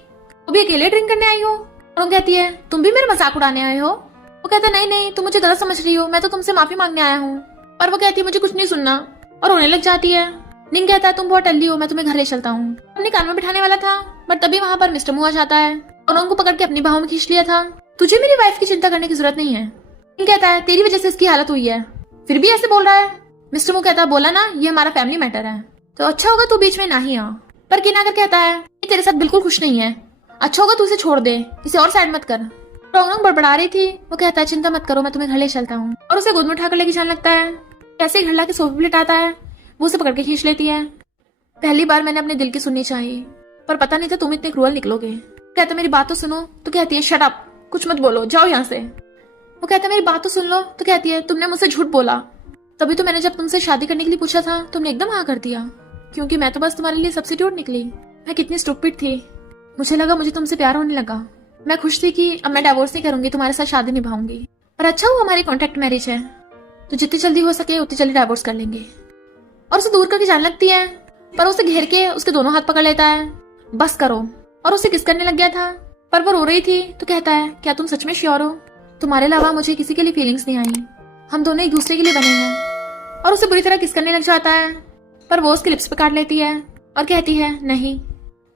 अभी अकेले ड्रिंक करने आई हो? रोंग कहती है तुम भी मेरे मजाक उड़ाने आए हो? वो कहता है नहीं नहीं तुम मुझे गलत समझ रही हो, मैं तो तुमसे माफी मांगने आया हूँ। पर वो कहती है मुझे कुछ नहीं सुनना और रोने लग जाती है। निंग कहता है तुम बहुत टल्ली हो, मैं तुम्हें घर ले चलता हूँ। अपने कान में बिठाने वाला था बट तभी वहाँ पर मिस्टर मू आ जाता है और उनको पकड़ के अपनी बाहों में खींच लिया था। तुझे मेरी वाइफ की चिंता करने की जरूरत नहीं है। निंग कहता है तेरी वजह से इसकी हालत हुई है, फिर भी ऐसे बोल रहा है। मिस्टर मू कहता है बोला ना ये हमारा फैमिली मैटर है, तो अच्छा होगा तू बीच में ना ही आ। पर किनाकर कहता है ये तेरे साथ बिल्कुल खुश नहीं है, अच्छा होगा तू इसे छोड़ दे, इसे और साइड मत कर। रोंग बड़बड़ा रही थी। वो कहता है चिंता मत करो मैं तुम्हें घर ले चलता हूँ, और उसे गोद में उठाकर लेके जाने लगता है। कैसे घर ला के सोफे पे लिटाता है, वो उसे पकड़ के खींच लेती है। पहली बार मैंने अपने दिल की सुननी चाहिए, पर पता नहीं था तुम इतने क्रूअल निकलोगे। कहता मेरी बात तो सुनो, तो कहती है शट अप, कुछ मत बोलो, जाओ यहाँ से। वो कहता मेरी बात तो सुन लो, तो कहती है तुमने मुझसे झूठ बोला, तभी तो मैंने जब तुमसे शादी करने के लिए पूछा था तुमने एकदम हाँ कर दिया, क्योंकि मैं तो बस तुम्हारे लिए सब्स्टिट्यूट निकली। मैं कितनी स्टूपिड थी, मुझे लगा मुझे तुमसे प्यार होने लगा। मैं खुश थी कि अब मैं डिवोर्स नहीं करूंगी, तुम्हारे साथ शादी निभाऊंगी। पर अच्छा हुआ हमारी कॉन्ट्रैक्ट मैरिज है। तो जितनी जल्दी हो सके उतनी जल्दी डाइवोर्स कर लेंगे। और उसे दूर करके जाने लगती है, पर उसे घेर के उसके दोनों हाथ पकड़ लेता है, बस करो, और उसे किस करने लग गया था। पर वो रो रही थी तो कहता है, क्या तुम सच में श्योर हो? तुम्हारे अलावा मुझे किसी के लिए फीलिंग्स नहीं आई, हम दोनों एक दूसरे के लिए बने हैं। और उसे बुरी तरह किस करने लग जाता है, पर वो उसके लिप्स पे काट लेती है और कहती है, नहीं,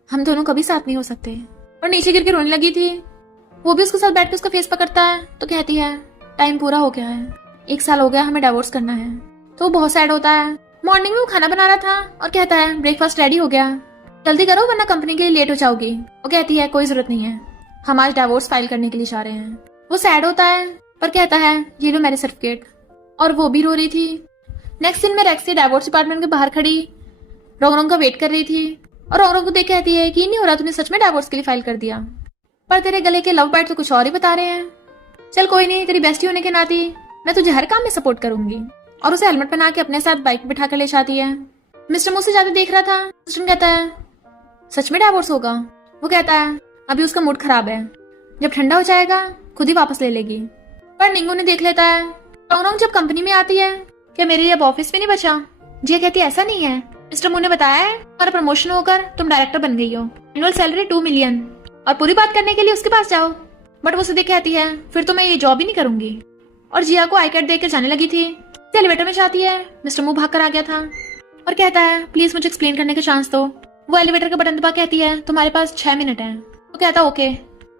हम दोनों कभी साथ नहीं हो सकते। और नीचे गिर के रोने लगी थी। वो भी उसके साथ बैठ के उसका फेस पकड़ता है तो कहती है, टाइम पूरा हो गया है, 1 साल हो गया, हमें डाइवोर्स करना है। तो वो बहुत सैड होता है। मॉर्निंग में वो खाना बना रहा था और कहता है, ब्रेकफास्ट रेडी हो गया, जल्दी करो वरना कंपनी के लिए लेट हो जाओगी। वो कहती है, कोई जरूरत नहीं है, हम आज डाइवोर्स फाइल करने के लिए जा रहे हैं। वो सैड होता है पर कहता है, ये लो मैरिज सर्टिफिकेट। और वो भी रो रही थी। नेक्स्ट दिन में रेक्सी डाइवोर्स डिपार्टमेंट के बाहर खड़ी रोंगरोंग का वेट कर रही थी और रोंगरोंग को देख कहती है कि नहीं हो रहा, तूने सच में डाइवोर्स के लिए फाइल कर दिया, पर तेरे गले के लव बाइट तो कुछ और ही बता रहे हैं। चल कोई नहीं, तेरी बेस्टी होने के नाते मैं तुझे हर काम में सपोर्ट करूंगी। और उसे हेलमेट पहना के अपने साथ बाइक बिठा कर ले जाती है। मिस्टर मुझसे जाते देख रहा था। मिस्टर कहता है, सच में डाइवोर्स होगा? वो कहता है, अभी उसका मूड खराब है, जब ठंडा हो जाएगा खुद ही वापस ले लेगी। पर निंगू ने देख लेता है। रोंगरोंग जब कंपनी में आती है, क्या मेरे लिए अब ऑफिस में नहीं बचा? जिया कहती है, ऐसा नहीं है, मिस्टर मू ने बताया है तुम्हारा प्रमोशन होकर तुम डायरेक्टर बन गई हो, एनुअल सैलरी 2 मिलियन, और पूरी बात करने के लिए उसके पास जाओ। बट वो सीधे कहती है, फिर तो मैं ये जॉब ही नहीं करूंगी। और जिया को आई कार्ड देकर जाने लगी थी। एलिवेटर में जाती है, मिस्टर मू भाग कर आ गया था और कहता है, प्लीज मुझे एक्सप्लेन करने का चांस दो। वो एलिवेटर का बटन दबा कहती है, तुम्हारे पास 6 मिनट है। वो कहता है, ओके।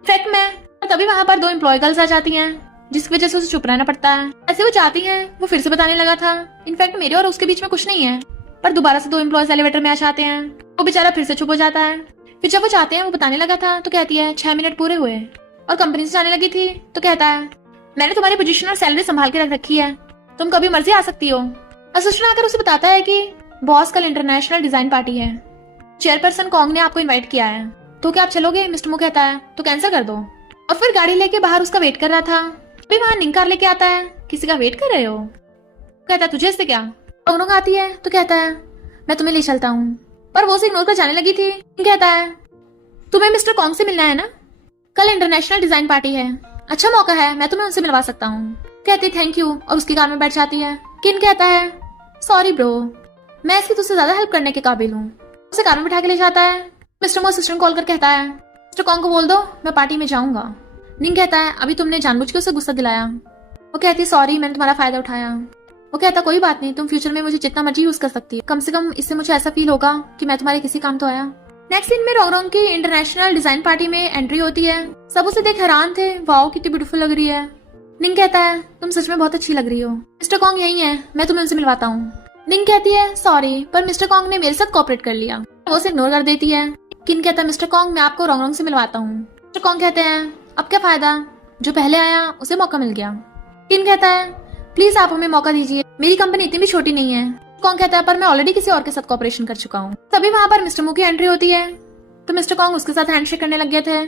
फैक्ट में तभी वहां पर 2 एम्प्लॉय गर्ल्स आ जाती हैं, जिसकी वजह से उसे चुप रहना पड़ता है। ऐसे वो जाती है, वो फिर से बताने लगा था, इनफैक्ट मेरे और उसके बीच में कुछ नहीं है। पर दोबारा से 2 एम्प्लॉयज एलिवेटर में आ जाते हैं। वो बेचारा फिर से चुप हो जाता है। फिर जब वो जाते हैं, वो बताने लगा था तो कहती है, 6 मिनट पूरे हुए और कंपनी से जाने लगी थी तो कहता है, मैंने तुम्हारी पोजीशन और सैलरी संभाल के रख रखी है, तुम कभी मर्जी आ सकती हो। असिस्टेंट आकर उसे बताता है कि बॉस कल इंटरनेशनल डिजाइन पार्टी है, चेयरपर्सन कॉन्ग ने आपको इनवाइट किया है, तो क्या आप चलोगे? मिस्टर मू कहता है, तो कैंसिल कर दो। और फिर गाड़ी लेके बाहर उसका वेट कर रहा था। अभी वहां निंग कार लेके आता है, किसी का वेट कर रहे हो? कहता है, तुझे इससे क्या? रोंगरोंग आती है तो कहता है, मैं तुम्हें ले चलता हूँ। पर वो उसे इग्नोर कर जाने लगी थी। कहता है, तुम्हें मिस्टर कॉन्ग से मिलना है ना, कल इंटरनेशनल डिजाइन पार्टी है, अच्छा मौका है, मैं तुम्हें उनसे मिलवा सकता हूँ। कहती है, थैंक यू, और उसकी कार में बैठ जाती है। किन कहता है, सॉरी ब्रो, मैं इसकी तुझसे ज्यादा हेल्प करने के काबिल हूँ। उसे कार में बैठा के ले जाता है। मिस्टर मो असिस्टेंट कॉल कर कहता है, मिस्टर कॉन्ग को बोल दो मैं पार्टी में जाऊंगा। निंग कहता है, अभी तुमने जानबूझ के उसे गुस्सा दिलाया। वो कहती है, सॉरी, मैंने तुम्हारा फायदा उठाया। वो कहता, कोई बात नहीं, तुम फ्यूचर में मुझे जितना मर्जी यूज कर सकती है, कम से कम इससे मुझे ऐसा फील होगा कि मैं तुम्हारे किसी काम तो आया। नेक्स्ट दिन में रोंगरोंग की इंटरनेशनल डिजाइन पार्टी में एंट्री होती है। सब उसे देख हैरान थे, वाओ कितनी ब्यूटीफुल लग रही है। निंग कहता है, तुम सच में बहुत अच्छी लग रही हो, मिस्टर कॉन्ग यही है, मैं तुम्हें उनसे मिलवाता हूँ। निंग कहती है, सॉरी, पर मिस्टर कॉन्ग ने मेरे साथ कोऑपरेट कर लिया। वो उसे इग्नोर कर देती है। किन कहता है, मिस्टर कॉन्ग मैं आपको रोंगरोंग से मिलवाता हूँ। मिस्टर कॉन्ग कहते हैं, अब क्या फायदा, जो पहले आया उसे मौका मिल गया। किन कहता है, प्लीज आप हमें मौका दीजिए, मेरी कंपनी इतनी भी छोटी नहीं है। कॉन्ग कहता है, पर मैं ऑलरेडी किसी और के साथ कोऑपरेशन कर चुका हूँ। तभी वहां पर मिस्टर मू की एंट्री होती है तो मिस्टर कॉन्ग उसके साथ हैंडशेक करने लग गए थे।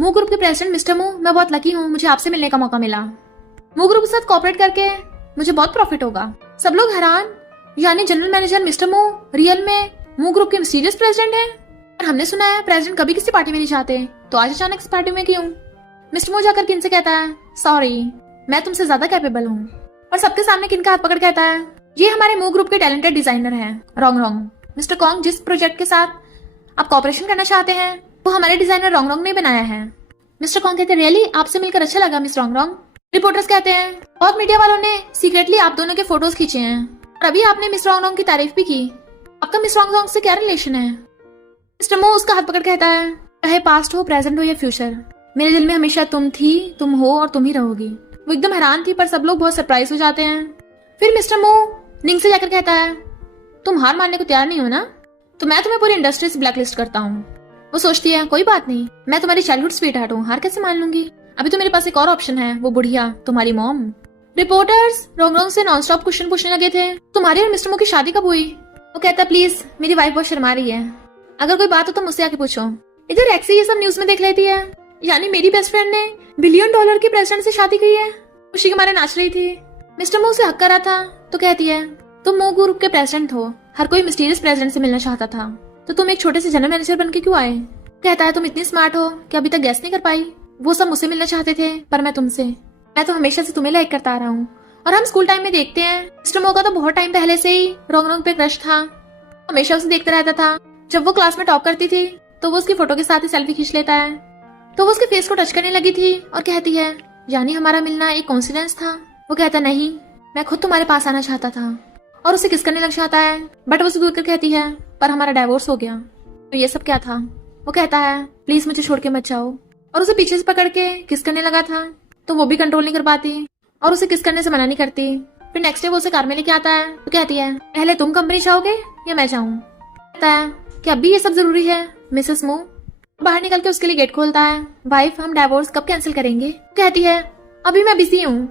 मू ग्रुप के प्रेसिडेंट मिस्टर मू, मैं बहुत लकी हूँ, मुझे आपसे मिलने का मौका मिला। मू ग्रुप के साथ कोऑपरेट करके मुझे बहुत प्रॉफिट होगा। सब लोग हैरान, यानी जनरल मैनेजर मिस्टर मू रियल में मू ग्रुप के मिस्टीरियस प्रेसिडेंट है। और हमने सुना है प्रेसिडेंट कभी किसी पार्टी में नहीं जाते, तो आज अचानक इस पार्टी में क्यों? मिस्टर मू जाकर किन से कहता है, सॉरी, मैं तुमसे ज्यादा कैपेबल हूँ। और सबके सामने किन का हाथ पकड़ कहता है, ये हमारे मू ग्रुप के टैलेंटेड डिजाइनर हैं, रोंगरोंग। मिस्टर कॉन्ग, जिस प्रोजेक्ट के साथ आप कॉपरेशन करना चाहते हैं वो हमारे डिजाइनर रोंगरोंग ने बनाया है। मिस्टर कॉन्ग कहते हैं, रियली, आपसे मिलकर अच्छा लगा मिस रोंगरोंग। रिपोर्टर्स कहते हैं, बहुत मीडिया वालों ने सीक्रेटली आप दोनों के फोटोज खींचे हैं और अभी आपने मिस रोंगरोंग की तारीफ भी की, आपका मिस रोंगरोंग से क्या रिलेशन है? मिस्टर मो उसका हाथ पकड़ कहता है, चाहे पास्ट हो, प्रेजेंट हो या फ्यूचर, मेरे दिल में हमेशा तुम थी, तुम हो और तुम ही रहोगी। वो एकदम हैरान थी, पर सब लोग बहुत सरप्राइज हो जाते हैं। फिर मिस्टर मो निंग से जाकर कहता है, तुम हार मानने को तैयार नहीं हो ना, तो मैं तुम्हें पूरी इंडस्ट्री से ब्लैकलिस्ट करता हूँ। वो सोचती है, कोई बात नहीं, मैं तुम्हारी चाइल्डहुड स्वीट हार्ट हूँ, हार कैसे मान लूंगी। अभी तो मेरे पास एक और ऑप्शन है, वो बुढ़िया तुम्हारी मॉम। रिपोर्टर्स रोंगरोंग से नॉनस्टॉप क्वेश्चन पूछने लगे थे, तुम्हारी और मिस्टर मो की शादी कब हुई? वो कहता, प्लीज, मेरी वाइफ बहुत शर्मा रही है, अगर कोई बात हो तो मुझसे आके पूछो। इधर एक्सी ये सब न्यूज में देख लेती है, यानी मेरी बेस्ट फ्रेंड ने $1 बिलियन के प्रेसिडेंट से शादी की है। खुशी के मारे नाच रही थी। मिस्टर मो से हक कर रहा था तो कहती है, तुम मो ग्रुप के प्रेसिडेंट हो, हर कोई मिस्टीरियस प्रेसिडेंट से मिलना चाहता था, तो तुम एक छोटे से जनरल मैनेजर बन के क्यों आए? कहता है, तुम इतनी स्मार्ट हो कि अभी तक गैस नहीं कर पाई। वो सब मुझसे मिलना चाहते थे, पर मैं तुमसे, मैं तो हमेशा से तुम्हें लाइक करता आ रहा हूँ और हम स्कूल टाइम में देखते हैं मिस्टर मो का तो बहुत टाइम पहले से ही रोंगरोंग पे क्रश था। हमेशा उसे देखता रहता था। जब वो क्लास में टॉप करती थी तो वो उसकी फोटो के साथ ही सेल्फी खींच लेता है। तो वो उसके फेस को टच करने लगी थी और कहती है यानी हमारा मिलना एक कोइंसिडेंस था। वो कहता नहीं, मैं खुद तुम्हारे पास आना चाहता था। और उसे किस करने लग जाता है, बट वो उसे दूर कर कहती है पर हमारा डाइवोर्स हो गया। तो ये सब क्या था? वो कहता है प्लीज मुझे छोड़ के मत जाओ। और उसे पीछे से पकड़ के किस करने लगा था तो वो भी कंट्रोल नहीं कर पाती और उसे किस करने से मना नहीं करती। फिर नेक्स्ट डे वो उसे कार में लेके आता है तो कहती है पहले तुम कंपनी जाओगे या मैं जाऊं? कहता है कि अभी ये सब जरूरी है मिसेस मू। बाहर निकल के उसके लिए गेट खोलता है। वाइफ हम डाइवोर्स कब कैंसिल करेंगे? कहती है अभी मैं बिजी हूँ,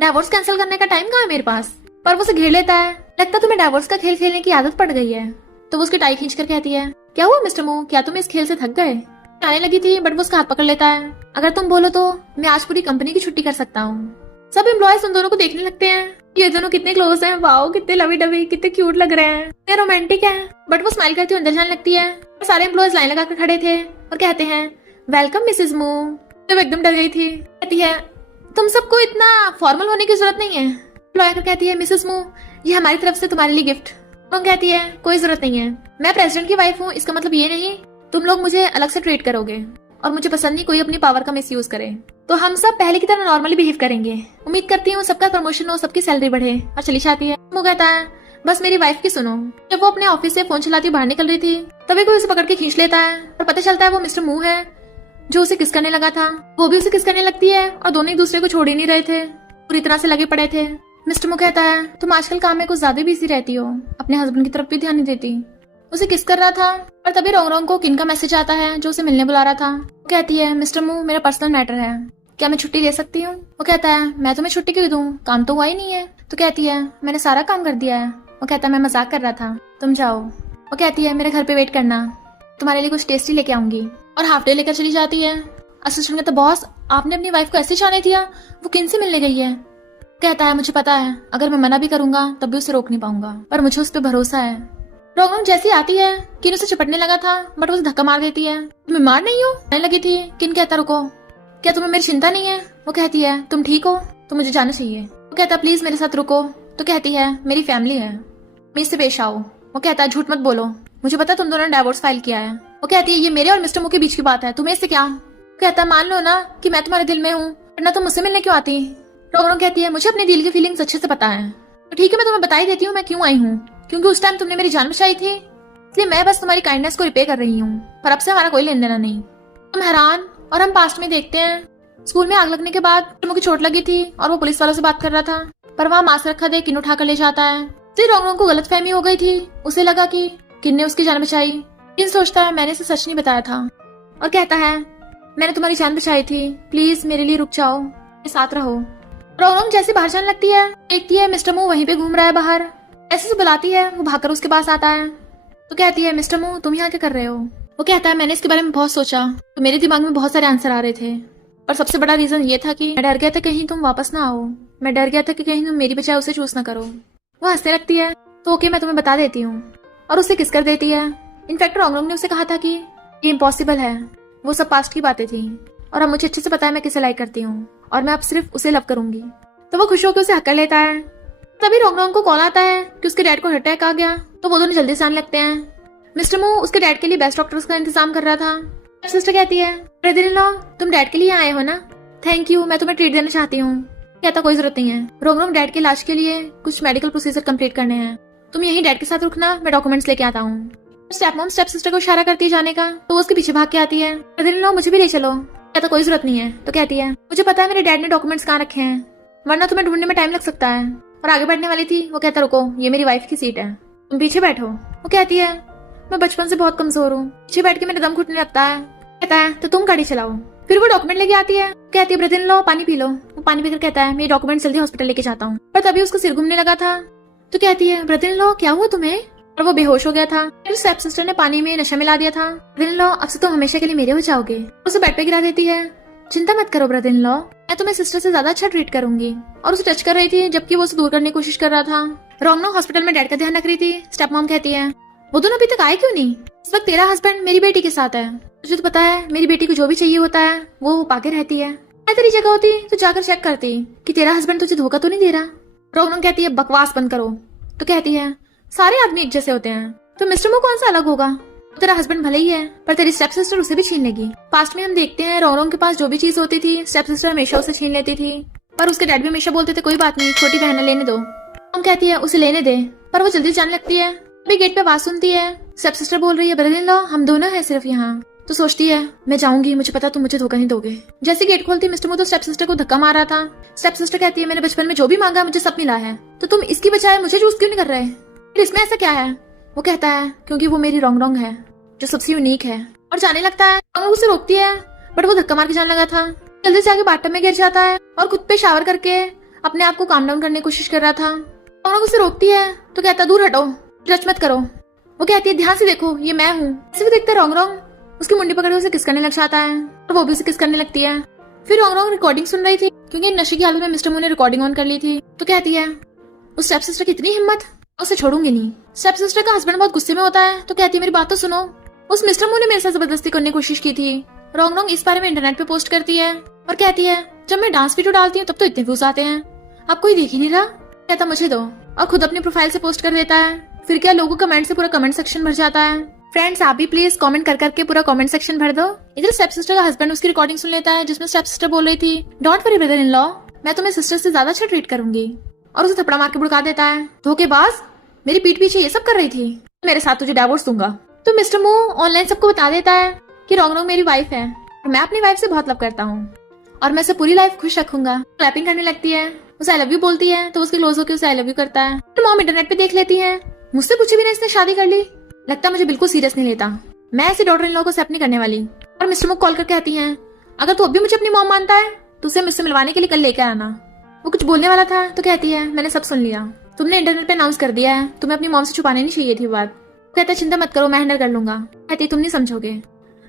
डाइवोर्स कैंसिल करने का टाइम कहाँ है मेरे पास। पर वो उसे घेर लेता है। लगता तुम्हें डाइवोर्स का खेल खेलने की आदत पड़ गई है। तो वो उसकी टाई खींच कर कहती है क्या हुआ मिस्टर मू, क्या तुम इस खेल से थक गए? आने लगी थी बट वो उसका हाथ पकड़ लेता है। अगर तुम बोलो तो मैं आज पूरी कंपनी की छुट्टी कर सकता हूँ। सब एम्प्लॉयज उन दोनों को देखने लगते हैं। ये दोनों कितने क्लोज हैं, वाओ कितने लवी डवी, कितने क्यूट लग रहे हैं, कितने रोमांटिक है। बट वो स्माइल करती हुई अंदर जाने लगती है। और सारे एम्प्लॉयज लाइन लगाकर खड़े थे और कहते हैं वेलकम मिसेज मू। तो एकदम डर गई थी। कहती है तुम सबको इतना फॉर्मल होने की जरूरत नहीं है। एम्प्लॉयर कहती है मिसेज मू ये हमारी तरफ से तुम्हारे लिए गिफ्ट। वो कहती है कोई जरूरत नहीं है, मैं प्रेसिडेंट की वाइफ हूँ, इसका मतलब ये नहीं तुम लोग मुझे अलग से ट्रीट करोगे और मुझे पसंद नहीं कोई अपनी पावर का मिसयूज करे। तो हम सब पहले की तरह नॉर्मली बिहेव करेंगे। उम्मीद करती हूँ सबका प्रमोशन हो, सबकी सैलरी बढ़े। और चली जाती है। वो कहता है बस मेरी वाइफ की सुनो। जब वो अपने ऑफिस से फोन चलाती बाहर निकल रही थी तभी कोई उसे पकड़ के खींच लेता है और पता चलता है वो मिस्टर मू है जो उसे किस करने लगा था। वो भी उसे किस करने लगती है और दोनों एक दूसरे को छोड़ ही नहीं रहे थे, पूरी तरह से लगे पड़े थे। मिस्टर मू कहता है तुम आजकल काम में कुछ ज्यादा बिजी रहती हो, अपने हस्बैंड की तरफ भी ध्यान नहीं देती। उसे किस कर रहा था और तभी रोंग को किन का मैसेज आता है जो उसे मिलने बुला रहा था। वो कहती है मिस्टर मू मेरा पर्सनल मैटर है, क्या मैं छुट्टी ले सकती हूँ? वो कहता है मैं तुम्हें छुट्टी क्यों दूं, काम तो हुआ ही नहीं है। तो कहती है मैंने सारा काम कर दिया है। वो कहता है मैं मजाक कर रहा था, तुम जाओ। वो कहती है मेरे घर पे वेट करना, तुम्हारे लिए कुछ टेस्टी लेके आऊंगी। और हाफ डे लेकर चली जाती है। असिस्टेंट कहता बॉस आपने अपनी वाइफ को ऐसे जाने दिया, वो किन से मिलने गई है? कहता है मुझे पता है, अगर मैं मना भी करूंगा तब भी उसे रोक नहीं पाऊंगा, पर मुझे उस पर भरोसा है। रोंग जैसी आती है किन उसे चिपटने लगा था बट उसे धक्का मार देती है। तुम बीमार नहीं हो? आने लगी थी। किन कहता रुको, क्या तुम्हें मेरी चिंता नहीं है? वो कहती है तुम ठीक हो तो मुझे जाना चाहिए। वो कहता प्लीज मेरे साथ रुको। तो कहती है मेरी फैमिली है, मैं इससे पेश आओ। वो कहता है झूठ मत बोलो, मुझे पता तुम दोनों ने डाइवोर्स फाइल किया है। वो कहती है ये मेरे और मिस्टर मू के बीच की बात है, तुम्हें इससे क्या? कहता मान लो ना कि मैं तुम्हारे दिल में हूँ, वरना तुम मुझसे मिलने क्यों आती? रोंग कहती है मुझे अपने दिल की फीलिंग्स अच्छे से पता है। तो ठीक है मैं तुम्हें बता ही देती हूँ मैं क्यों आई हूँ, क्योंकि उस टाइम तुमने मेरी जान बचाई थी, इसलिए मैं बस तुम्हारी काइंडनेस को रिपे कर रही हूँ, पर अब से हमारा कोई लेन देना नहीं। तुम हैरान। और हम पास्ट में देखते हैं स्कूल में आग लगने के बाद तुमको चोट लगी थी और वो पुलिस वालों से बात कर रहा था, पर वहाँ मास्क रखा देख किन उठाकर ले जाता है। फिर रोंग को गलतफहमी हो गई थी, उसे लगा कि किन ने उसकी जान बचाई। किन सोचता है मैंने इसे सच नहीं बताया था और कहता है मैंने तुम्हारी जान बचाई थी, प्लीज मेरे लिए रुक जाओ, मेरे साथ रहो। रोंग जैसे बाहर जाने लगती है देखती है मिस्टर मू वहीं पे घूम रहा है बाहर। ऐसे से बुलाती है, वो भागकर उसके पास आता है। तो कहती है मिस्टर मू तुम यहाँ क्या कर रहे हो? वो कहता है मैंने इसके बारे में बहुत सोचा, तो मेरे दिमाग में बहुत सारे आंसर आ रहे थे, पर सबसे बड़ा रीजन ये था कि मैं डर गया था कहीं तुम वापस ना आओ, मैं डर गया था कि कहीं तुम मेरी बजाय उसे चूज ना करो। वो हंसने लगती है तो ओके मैं तुम्हें बता देती हूँ और उसे किस कर देती है। इनफैक्ट रोंग ने उसे कहा था कि ये इम्पॉसिबल है, वो सब पास्ट की बातें थी और अब मुझे अच्छे से पता है मैं किसे लाइक करती हूँ और मैं अब सिर्फ उसे लव करूंगी। तो वो खुश होकर उसे हक कर लेता है। तभी रोंग को कॉल आता है कि उसके डैड को हार्ट अटैक आ गया। तो वो दोनों जल्दी से आने लगते हैं। मिस्टर मू उसके डैड के लिए बेस्ट डॉक्टर्स का इंतजाम कर रहा था। सिस्टर कहती है ब्रदर इन लॉ तुम डैड के लिए आए हो ना, थैंक यू, मैं तुम्हें ट्रीट देना चाहती हूँ। कहता कोई जरूरत नहीं है, रोंग डैड के इलाज के लिए कुछ मेडिकल प्रोसीजर कंप्लीट करने हैं, तुम यहीं डैड के साथ रुकना, मैं डॉक्यूमेंट्स लेके आता हूँ। स्टेप मॉम स्टेप सिस्टर को इशारा करती है जाने का, तो वो उसके पीछे भाग के आती है। ब्रदर इन लॉ मुझे भी ले चलो। कहता कोई जरूरत नहीं है। तो कहती है मुझे पता है मेरे डैड ने डॉक्यूमेंट्स कहाँ रखे हैं, वरना तुम्हें ढूंढने में टाइम लग सकता है। और आगे बैठने वाली थी। वो कहता रुको ये मेरी वाइफ की सीट है, तुम पीछे बैठो। वो कहती है मैं बचपन से बहुत कमजोर हूँ, पीछे बैठ के मेरा दम घुटने लगता है। कहता है तो तुम गाड़ी चलाओ। फिर वो डॉक्यूमेंट लेके आती है। कहती है ब्रदर इन लॉ पानी पी लो। वो पानी पीकर कहता है मैं डॉक्यूमेंट जल्दी हॉस्पिटल लेके जाता हूँ। पर तभी उसका सिर घूमने लगा था। तो कहती है ब्रदर इन लॉ क्या हुआ तुम्हें? और वो बेहोश हो गया था। फिर स्टेप सिस्टर ने पानी में नशा मिला दिया था। ब्रदर इन लॉ अब से तुम हमेशा के लिए मेरे हो जाओगे। उसे बेड पे गिरा देती है। चिंता मत करो ब्रदर इन लॉ, मैं तुम्हें सिस्टर से ज्यादा अच्छा ट्रीट करूंगी। और उसे टच कर रही थी जबकि वो उसे दूर करने की कोशिश कर रहा था। रोंग हॉस्पिटल में डैड का ध्यान रख रही थी। स्टेप मॉम कहती है वो दोनों अभी तक आए क्यों नहीं? इस वक्त तेरा हस्बैंड मेरी बेटी के साथ है, तुझे तो पता है मेरी बेटी को जो भी चाहिए होता है वो पाके रहती है। मैं तेरी जगह होती तो जाकर चेक करती कि तेरा हस्बैंड तुझे धोखा तो नहीं दे रहा। रोंगरोंग कहती है बकवास बंद करो। तो कहती है सारे आदमी एक जैसे होते हैं, तो मिस्टर मो कौन सा अलग होगा? तेरा हस्बैंड भले ही है, पर तेरी स्टेप सिस्टर उसे भी छीन लेगी। पास्ट में हम देखते हैं रोंगरोंग के पास जो भी चीज होती थी स्टेप सिस्टर हमेशा उसे छीन लेती थी, पर उसके डैड भी हमेशा बोलते थे कोई बात नहीं, छोटी बहन है, लेने दो। हम कहती है उसे लेने दे, पर वो जल्दी जाने लगती है। अभी गेट पे आवाज सुनती है, स्टेप सिस्टर बोल रही है ब्रदर इन लॉ हम दोनों हैं सिर्फ यहाँ। तो सोचती है मैं जाऊंगी, मुझे पता तुम मुझे धोखा नहीं दोगे। जैसे गेट खोलती मिस्टर मो तो स्टेप सिस्टर को धक्का मारा था। स्टेप सिस्टर कहती है मैंने बचपन में जो भी मांगा मुझे सब मिला है, तो तुम इसकी बजाय मुझे चूज क्यों नहीं कर रहे? फिर इसमें ऐसा क्या है? वो कहता है क्योंकि वो मेरी रोंगरोंग है जो सबसे यूनिक है, और जाने लगता है। रोंगरोंग उसे रोकती है, बट वो धक्का मार के जाने लगा था। जल्दी से आगे बाथटब में गिर जाता है और खुद पे शावर करके अपने आप को काम डाउन करने की कोशिश कर रहा था। रोंगरोंग उसे रोकती है तो कहता दूर हटो, टच मत करो। वो कहती है ध्यान से देखो ये मैं हूँ। ऐसे भी देखता है रोंगरोंग उसकी मुंडी पकड़ के उसे किस करने लग जाता है और वो भी उसे किस करने लगती है। फिर रोंगरोंग रिकॉर्डिंग सुन रही थी क्योंकि नशे की हालत में मिस्टर मो ने रिकॉर्डिंग ऑन कर ली थी। तो कहती है उस स्टेप सिस्टर की इतनी हिम्मत, उसे छोड़ूंगी नहीं। स्टेप सिस्टर का हस्बैंड बहुत गुस्से में होता है, तो कहती है मेरी बात तो सुनो, उस मिस्टर मो ने मेरे साथ जबरदस्ती करने की कोशिश की थी। रोंगरोंग इस बारे में इंटरनेट पे पोस्ट करती है और कहती है जब मैं डांस वीडियो डालती हूँ तब तो इतने व्यूज आते हैं, अब कोई देख ही नहीं रहा। कहता मुझे दो, और खुद अपनी प्रोफाइल से पोस्ट कर देता है। फिर क्या लोगों कमेंट से पूरा कमेंट सेक्शन भर जाता है। फ्रेंड्स आप भी प्लीज कमेंट कर करके पूरा कमेंट सेक्शन भर दो। इधर स्टेप सिस्टर का हस्बैंड उसकी रिकॉर्डिंग सुन लेता है जिसमें स्टेप सिस्टर बोल रही थी don't worry brother in law, मैं तुम्हें सिस्टर से ज्यादा अच्छा ट्रीट करूंगी, और उसे थप्पड़ मार के भुड़का देता है। धोखेबाज, मेरी पीठ पीछे ये सब कर रही थी, मेरे साथ तुझे डाइवोर्स दूंगा। तो मिस्टर मो ऑनलाइन सबको बता देता है कि रोंगरोंग मेरी वाइफ है और मैं अपनी वाइफ से बहुत लव करता हूँ और मैं उसे पूरी लाइफ खुश रखूंगा। क्लैपिंग करने लगती है, उसे आई लव यू बोलती है, तो उसके क्लोज होकर उसे आई लव यू करता है। तो मॉम इंटरनेट पे देख लेती है, मुझसे पूछे बिना इसने शादी कर ली, लगता मुझे बिल्कुल सीरियस नहीं लेता, मैं ऐसे डॉटर इन लॉ को एक्सेप्ट नहीं करने वाली। और मिस्टर मो कॉल करके कहती हैं अगर तू अब भी मुझे अपनी मॉम मानता है तो उसे मुझसे मिलवाने के लिए कल लेकर आना। वो कुछ बोलने वाला था तो कहती है मैंने सब सुन लिया, तुमने इंटरनेट पे अनाउंस कर दिया है, तुम्हें अपनी मॉम से छुपाने नहीं चाहिए थी बात। कहता चिंता मत करो मैं हैंडल कर लूंगा। कहती तुम नहीं समझोगे,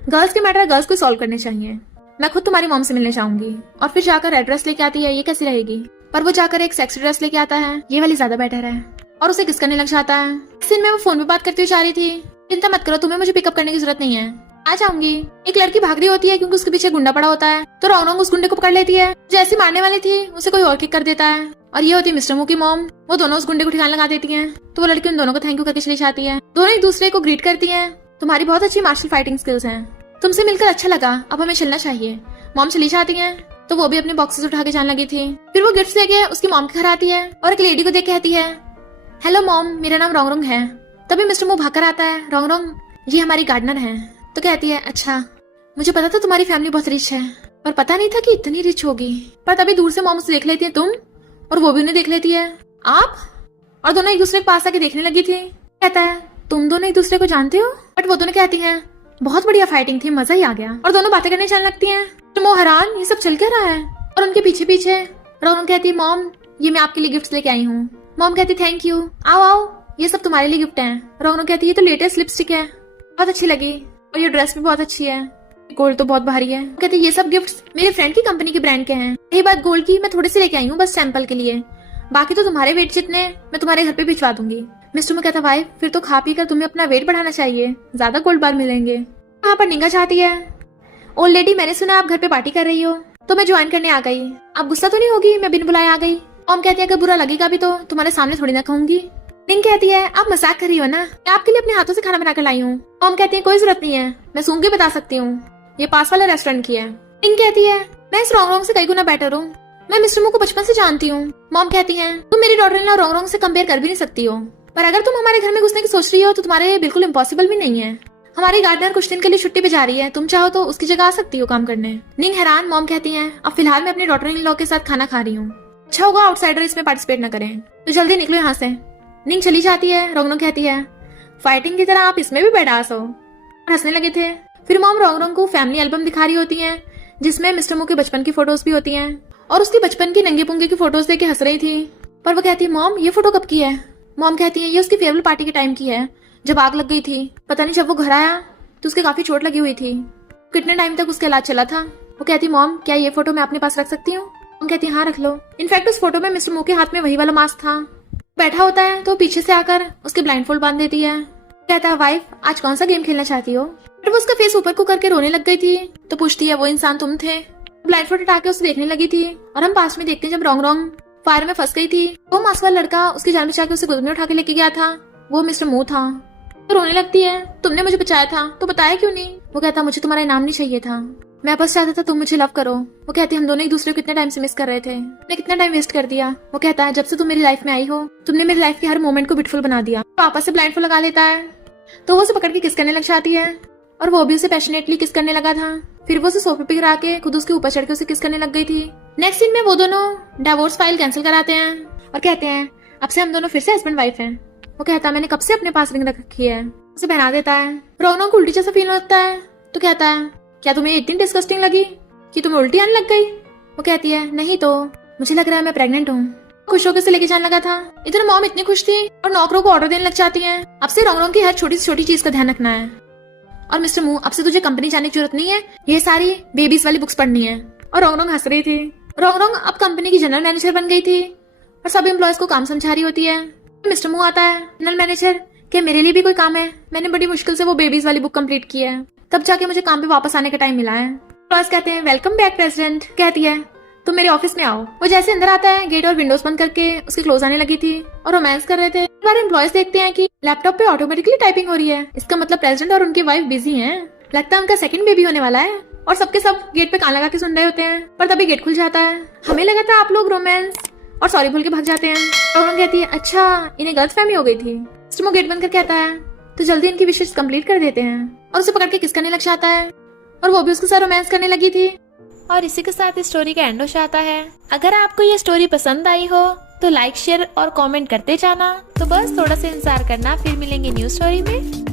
गर्ल्स के मैटर गर्ल्स को सॉल्व करने चाहिए, मैं खुद तुम्हारी मॉम से मिलने चाहूंगी। और फिर जाकर एड्रेस लेके आती है, ये कैसी रहेगी, पर वो जाकर एक सेक्सी ड्रेस लेके आता है, ये वाली ज्यादा बेटर है, और उसे किस करने लग जाता है। इस दिन में वो फोन पे बात करती हुई जा रही थी, चिंता मत करो तुम्हें मुझे पिकअप करने की जरूरत नहीं है, आ जाऊंगी। एक लड़की भाग रही होती है क्योंकि उसके पीछे गुंडा पड़ा होता है, तो रोंगरोंग उस गुंडे को पकड़ लेती है, जैसी मारने वाली थी उसे कोई और किक कर देता है, और ये होती है मिस्टर मो की मॉम। वो दोनों उस गुंडे को ठिकाने लगा देती हैं, तो वो लड़की उन दोनों को थैंक यू करके चली जाती है। दोनों एक दूसरे को ग्रीट करती हैं, तुम्हारी बहुत अच्छी मार्शल फाइटिंग स्किल्स हैं, तुमसे मिलकर अच्छा लगा, अब हमें चलना चाहिए। मॉम चली जाती हैं, तो वो भी अपने बॉक्सेस उठा के जाने लगी थी। फिर वो गिफ्ट लेके उसकी मॉम के घर आती है और एक लेडी को देख कहती है हेलो मॉम मेरा नाम रोंगरोंग है। तभी मिस्टर मो भागकर आता है, रोंगरोंग ये हमारी गार्डनर है। तो कहती है अच्छा मुझे पता था तुम्हारी फैमिली बहुत रिच है, पर पता नहीं था कि इतनी रिच होगी। पर तभी दूर से मॉम उसे देख लेती है तुम, और वो भी उन्हें देख लेती है आप, और दोनों एक दूसरे के पास आके देखने लगी थी। कहता है तुम दोनों एक दूसरे को जानते हो? बट वो दोनों कहती हैं बहुत बढ़िया फाइटिंग थी, मजा ही आ गया, और दोनों बातें करने चलने लगती हैं। तो मो हैरान ये सब चल क्या रहा है, और उनके पीछे पीछे रोंगरोंग कहती है मॉम ये मैं आपके लिए गिफ्ट लेके आई हूँ। मॉम कहती थैंक यू, आओ आओ ये सब तुम्हारे लिए गिफ्ट है। रोंगरोंग कहती है ये तो लेटेस्ट लिपस्टिक है, बहुत अच्छी लगी, और ये ड्रेस भी बहुत अच्छी है, गोल्ड तो बहुत भारी है। कहती है ये सब गिफ्ट्स मेरे फ्रेंड की कंपनी के ब्रांड के हैं, यही बात गोल्ड की मैं थोड़े से लेके आई हूँ बस सैंपल के लिए, बाकी तो तुम्हारे वेट जितने मैं तुम्हारे घर पे भिजवा दूंगी। मिस्टर मो कहता वाइफ फिर तो खा पी कर तुम्हें अपना वेट बढ़ाना चाहिए, ज्यादा गोल्ड बार मिलेंगे। वहाँ पर निंगा चाहती है ओल्ड लेडी मैंने सुना आप घर पे पार्टी कर रही हो, तो मैं ज्वाइन करने आ गई, आप गुस्सा तो नहीं होगी मैं बिन बुलाए आ गई? ओम कहती है अगर बुरा लगेगा भी तो तुम्हारे सामने थोड़ी ना कहूंगी। निंग कहती है आप मजाक कर रही हो ना, मैं आपके लिए अपने हाथों से खाना बनाकर लाई हूँ। ओम कहती है कोई जरूरत नहीं है, मैं सूंघ के बता सकती हूँ, ये पास वाले रेस्टोरेंट की है। निंग कहती है मैं इस रोंगरोंग से कई गुना बेटर हूँ, मैं मिस्टर मो को बचपन से जानती हूँ। मॉम कहती है तुम मेरी डॉटर इन लॉ रोंगरोंग से कंपेयर कर भी नहीं सकती हो, पर अगर तुम हमारे घर में घुसने की सोच रही हो तो तुम्हारे लिए बिल्कुल इम्पॉसिबल भी नहीं है। हमारी गार्डनर कुछ दिन के लिए छुट्टी पे जा रही है, तुम चाहो तो उसकी जगह आ सकती हो काम करने। निंग हैरान, मॉम कहती है अब फिलहाल मैं अपनी डॉटर इन लॉ के साथ खाना खा रही हूँ, अच्छा होगा आउटसाइडर इसमें पार्टिसिपेट न करें, तो जल्दी निकलो यहाँ से। निंग चली जाती है, रोंगरोंग कहती है फाइटिंग की तरह आप इसमें भी बैडास हो, और हंसने लगे थे। फिर मॉम रोंगरोंग को फैमिली एल्बम दिखा रही होती है जिसमें मिस्टर मो के बचपन की फोटोज भी होती हैं, और उसकी बचपन की नंगे पुंगे की फोटोज देख के हंस रही थी। पर वो कहती है मॉम ये फोटो कब की है? मॉम कहती है ये उसकी फेयरवेल पार्टी के टाइम की है, जब आग लग गई थी, पता नहीं जब वो घर आया तो उसके काफी चोट लगी हुई थी, कितने टाइम तक उसका इलाज चला था। वो कहती मॉम क्या ये फोटो मैं अपने पास रख सकती हूँ? मॉम कहती हाँ रख लो। इनफैक्ट उस फोटो में मिस्टर मो के हाथ में वही वाला मास्क था। बैठा होता है तो पीछे से आकर उसके ब्लाइंडफोल्ड बांध देती है। कहता है वाइफ आज कौन सा गेम खेलना चाहती हो? बट वो उसका फेस ऊपर को करके रोने लग गई थी, तो पूछती है वो इंसान तुम थे? ब्लाइंडफोल्ड हटा के उसे देखने लगी थी, और हम पास में देखते हैं जब रोंगरोंग फायर में फंस गई थी। वो मास्क वाला लड़का उसकी जान बचा के उसे गोद में उठा के लेके गया था, वो मिस्टर मू था। तो रोने लगती है, तुमने मुझे बचाया था तो बताया क्यों नहीं? वो कहता मुझे तुम्हारा इनाम नहीं चाहिए था, मैं बस चाहता था तुम मुझे लव करो। वो कहती हम दोनों एक दूसरे को कितने टाइम से मिस कर रहे थे, मैं कितना टाइम वेस्ट कर दिया। वो कहता है जब से तुम मेरी लाइफ में आई हो तुमने मेरी लाइफ के हर मोमेंट को ब्यूटीफुल बना दिया। वापस से ब्लाइंड लगा लेता है तो वो उसे पकड़ के किस करने लग जाती है और वो भी उसे पैशनेटली किस करने लगा था। फिर वो उसे सोफे पे गिरा के खुद उसके ऊपर चढ़ के उसे किस करने लग गई थी। नेक्स्ट सीन में वो दोनों डिवोर्स फाइल कैंसिल कराते हैं और कहते हैं अब से हम दोनों फिर से हस्बैंड वाइफ हैं। वो कहता है मैंने कब से अपने पास रिंग रख रखी है, उसे पहना देता है। रोनों को उल्टी जैसा फील होता है तो कहता है क्या तुम्हें इतनी डिस्गस्टिंग लगी कि तुम्हें उल्टी आने लग गई? वो कहती है नहीं तो मुझे लग रहा है मैं प्रेग्नेंट हूँ। खुश होकर से लेके जाने लगा था। इधर मॉम इतनी खुश थी और नौकरों को ऑर्डर देने लग जाती है अब से रोंगरों की हर छोटी से छोटी चीज का ध्यान रखना है। और मिस्टर मू अब से तुझे कंपनी जाने की जरूरत नहीं है, ये सारी बेबीज वाली बुक्स पढ़नी है। और रोंगरोंग हंस रही थी। रोंगरोंग अब कंपनी की जनरल मैनेजर बन गई थी और सब एम्प्लॉयज को काम समझा रही होती है। मिस्टर मू आता है, जनरल मैनेजर क्या मेरे लिए भी कोई काम है? मैंने बड़ी मुश्किल से वो बेबीज वाली बुक कंप्लीट की है, तब जाके मुझे काम पे वापस आने का टाइम मिला है। एम्प्लॉयज कहते हैं वेलकम बैक प्रेसिडेंट। कहती है तुम मेरे ऑफिस में आओ। वो जैसे अंदर आता है गेट और विंडोज बंद करके उसके क्लोज आने लगी थी और रोमांस कर रहे थे। बार एम्प्लॉयज देखते हैं कि लैपटॉप पे ऑटोमेटिकली टाइपिंग हो रही है, इसका मतलब प्रेसिडेंट और उनकी वाइफ बिजी हैं। लगता है उनका सेकंड बेबी होने वाला है और सबके सब गेट पे कान लगा के सुन रहे होते हैं। पर तभी गेट खुल जाता है। हमें लगा था आप लोग रोमांस और सॉरी बोल के भाग जाते हैं। और उन्होंने कहती है अच्छा इन्हें गलतफहमी हो गई थी। मिस्टर मू गेट बंद कर कहता है तो जल्दी इनकी विशेष कंप्लीट कर देते हैं और उसे पकड़ के किस करने लग जाता है और वो भी उसके साथ रोमांस करने लगी थी। और इसी के साथ इस स्टोरी का एंड हो जाता है। अगर आपको ये स्टोरी पसंद आई हो तो लाइक शेयर और कमेंट करते जाना। तो बस थोड़ा सा इंतजार करना, फिर मिलेंगे न्यू स्टोरी में।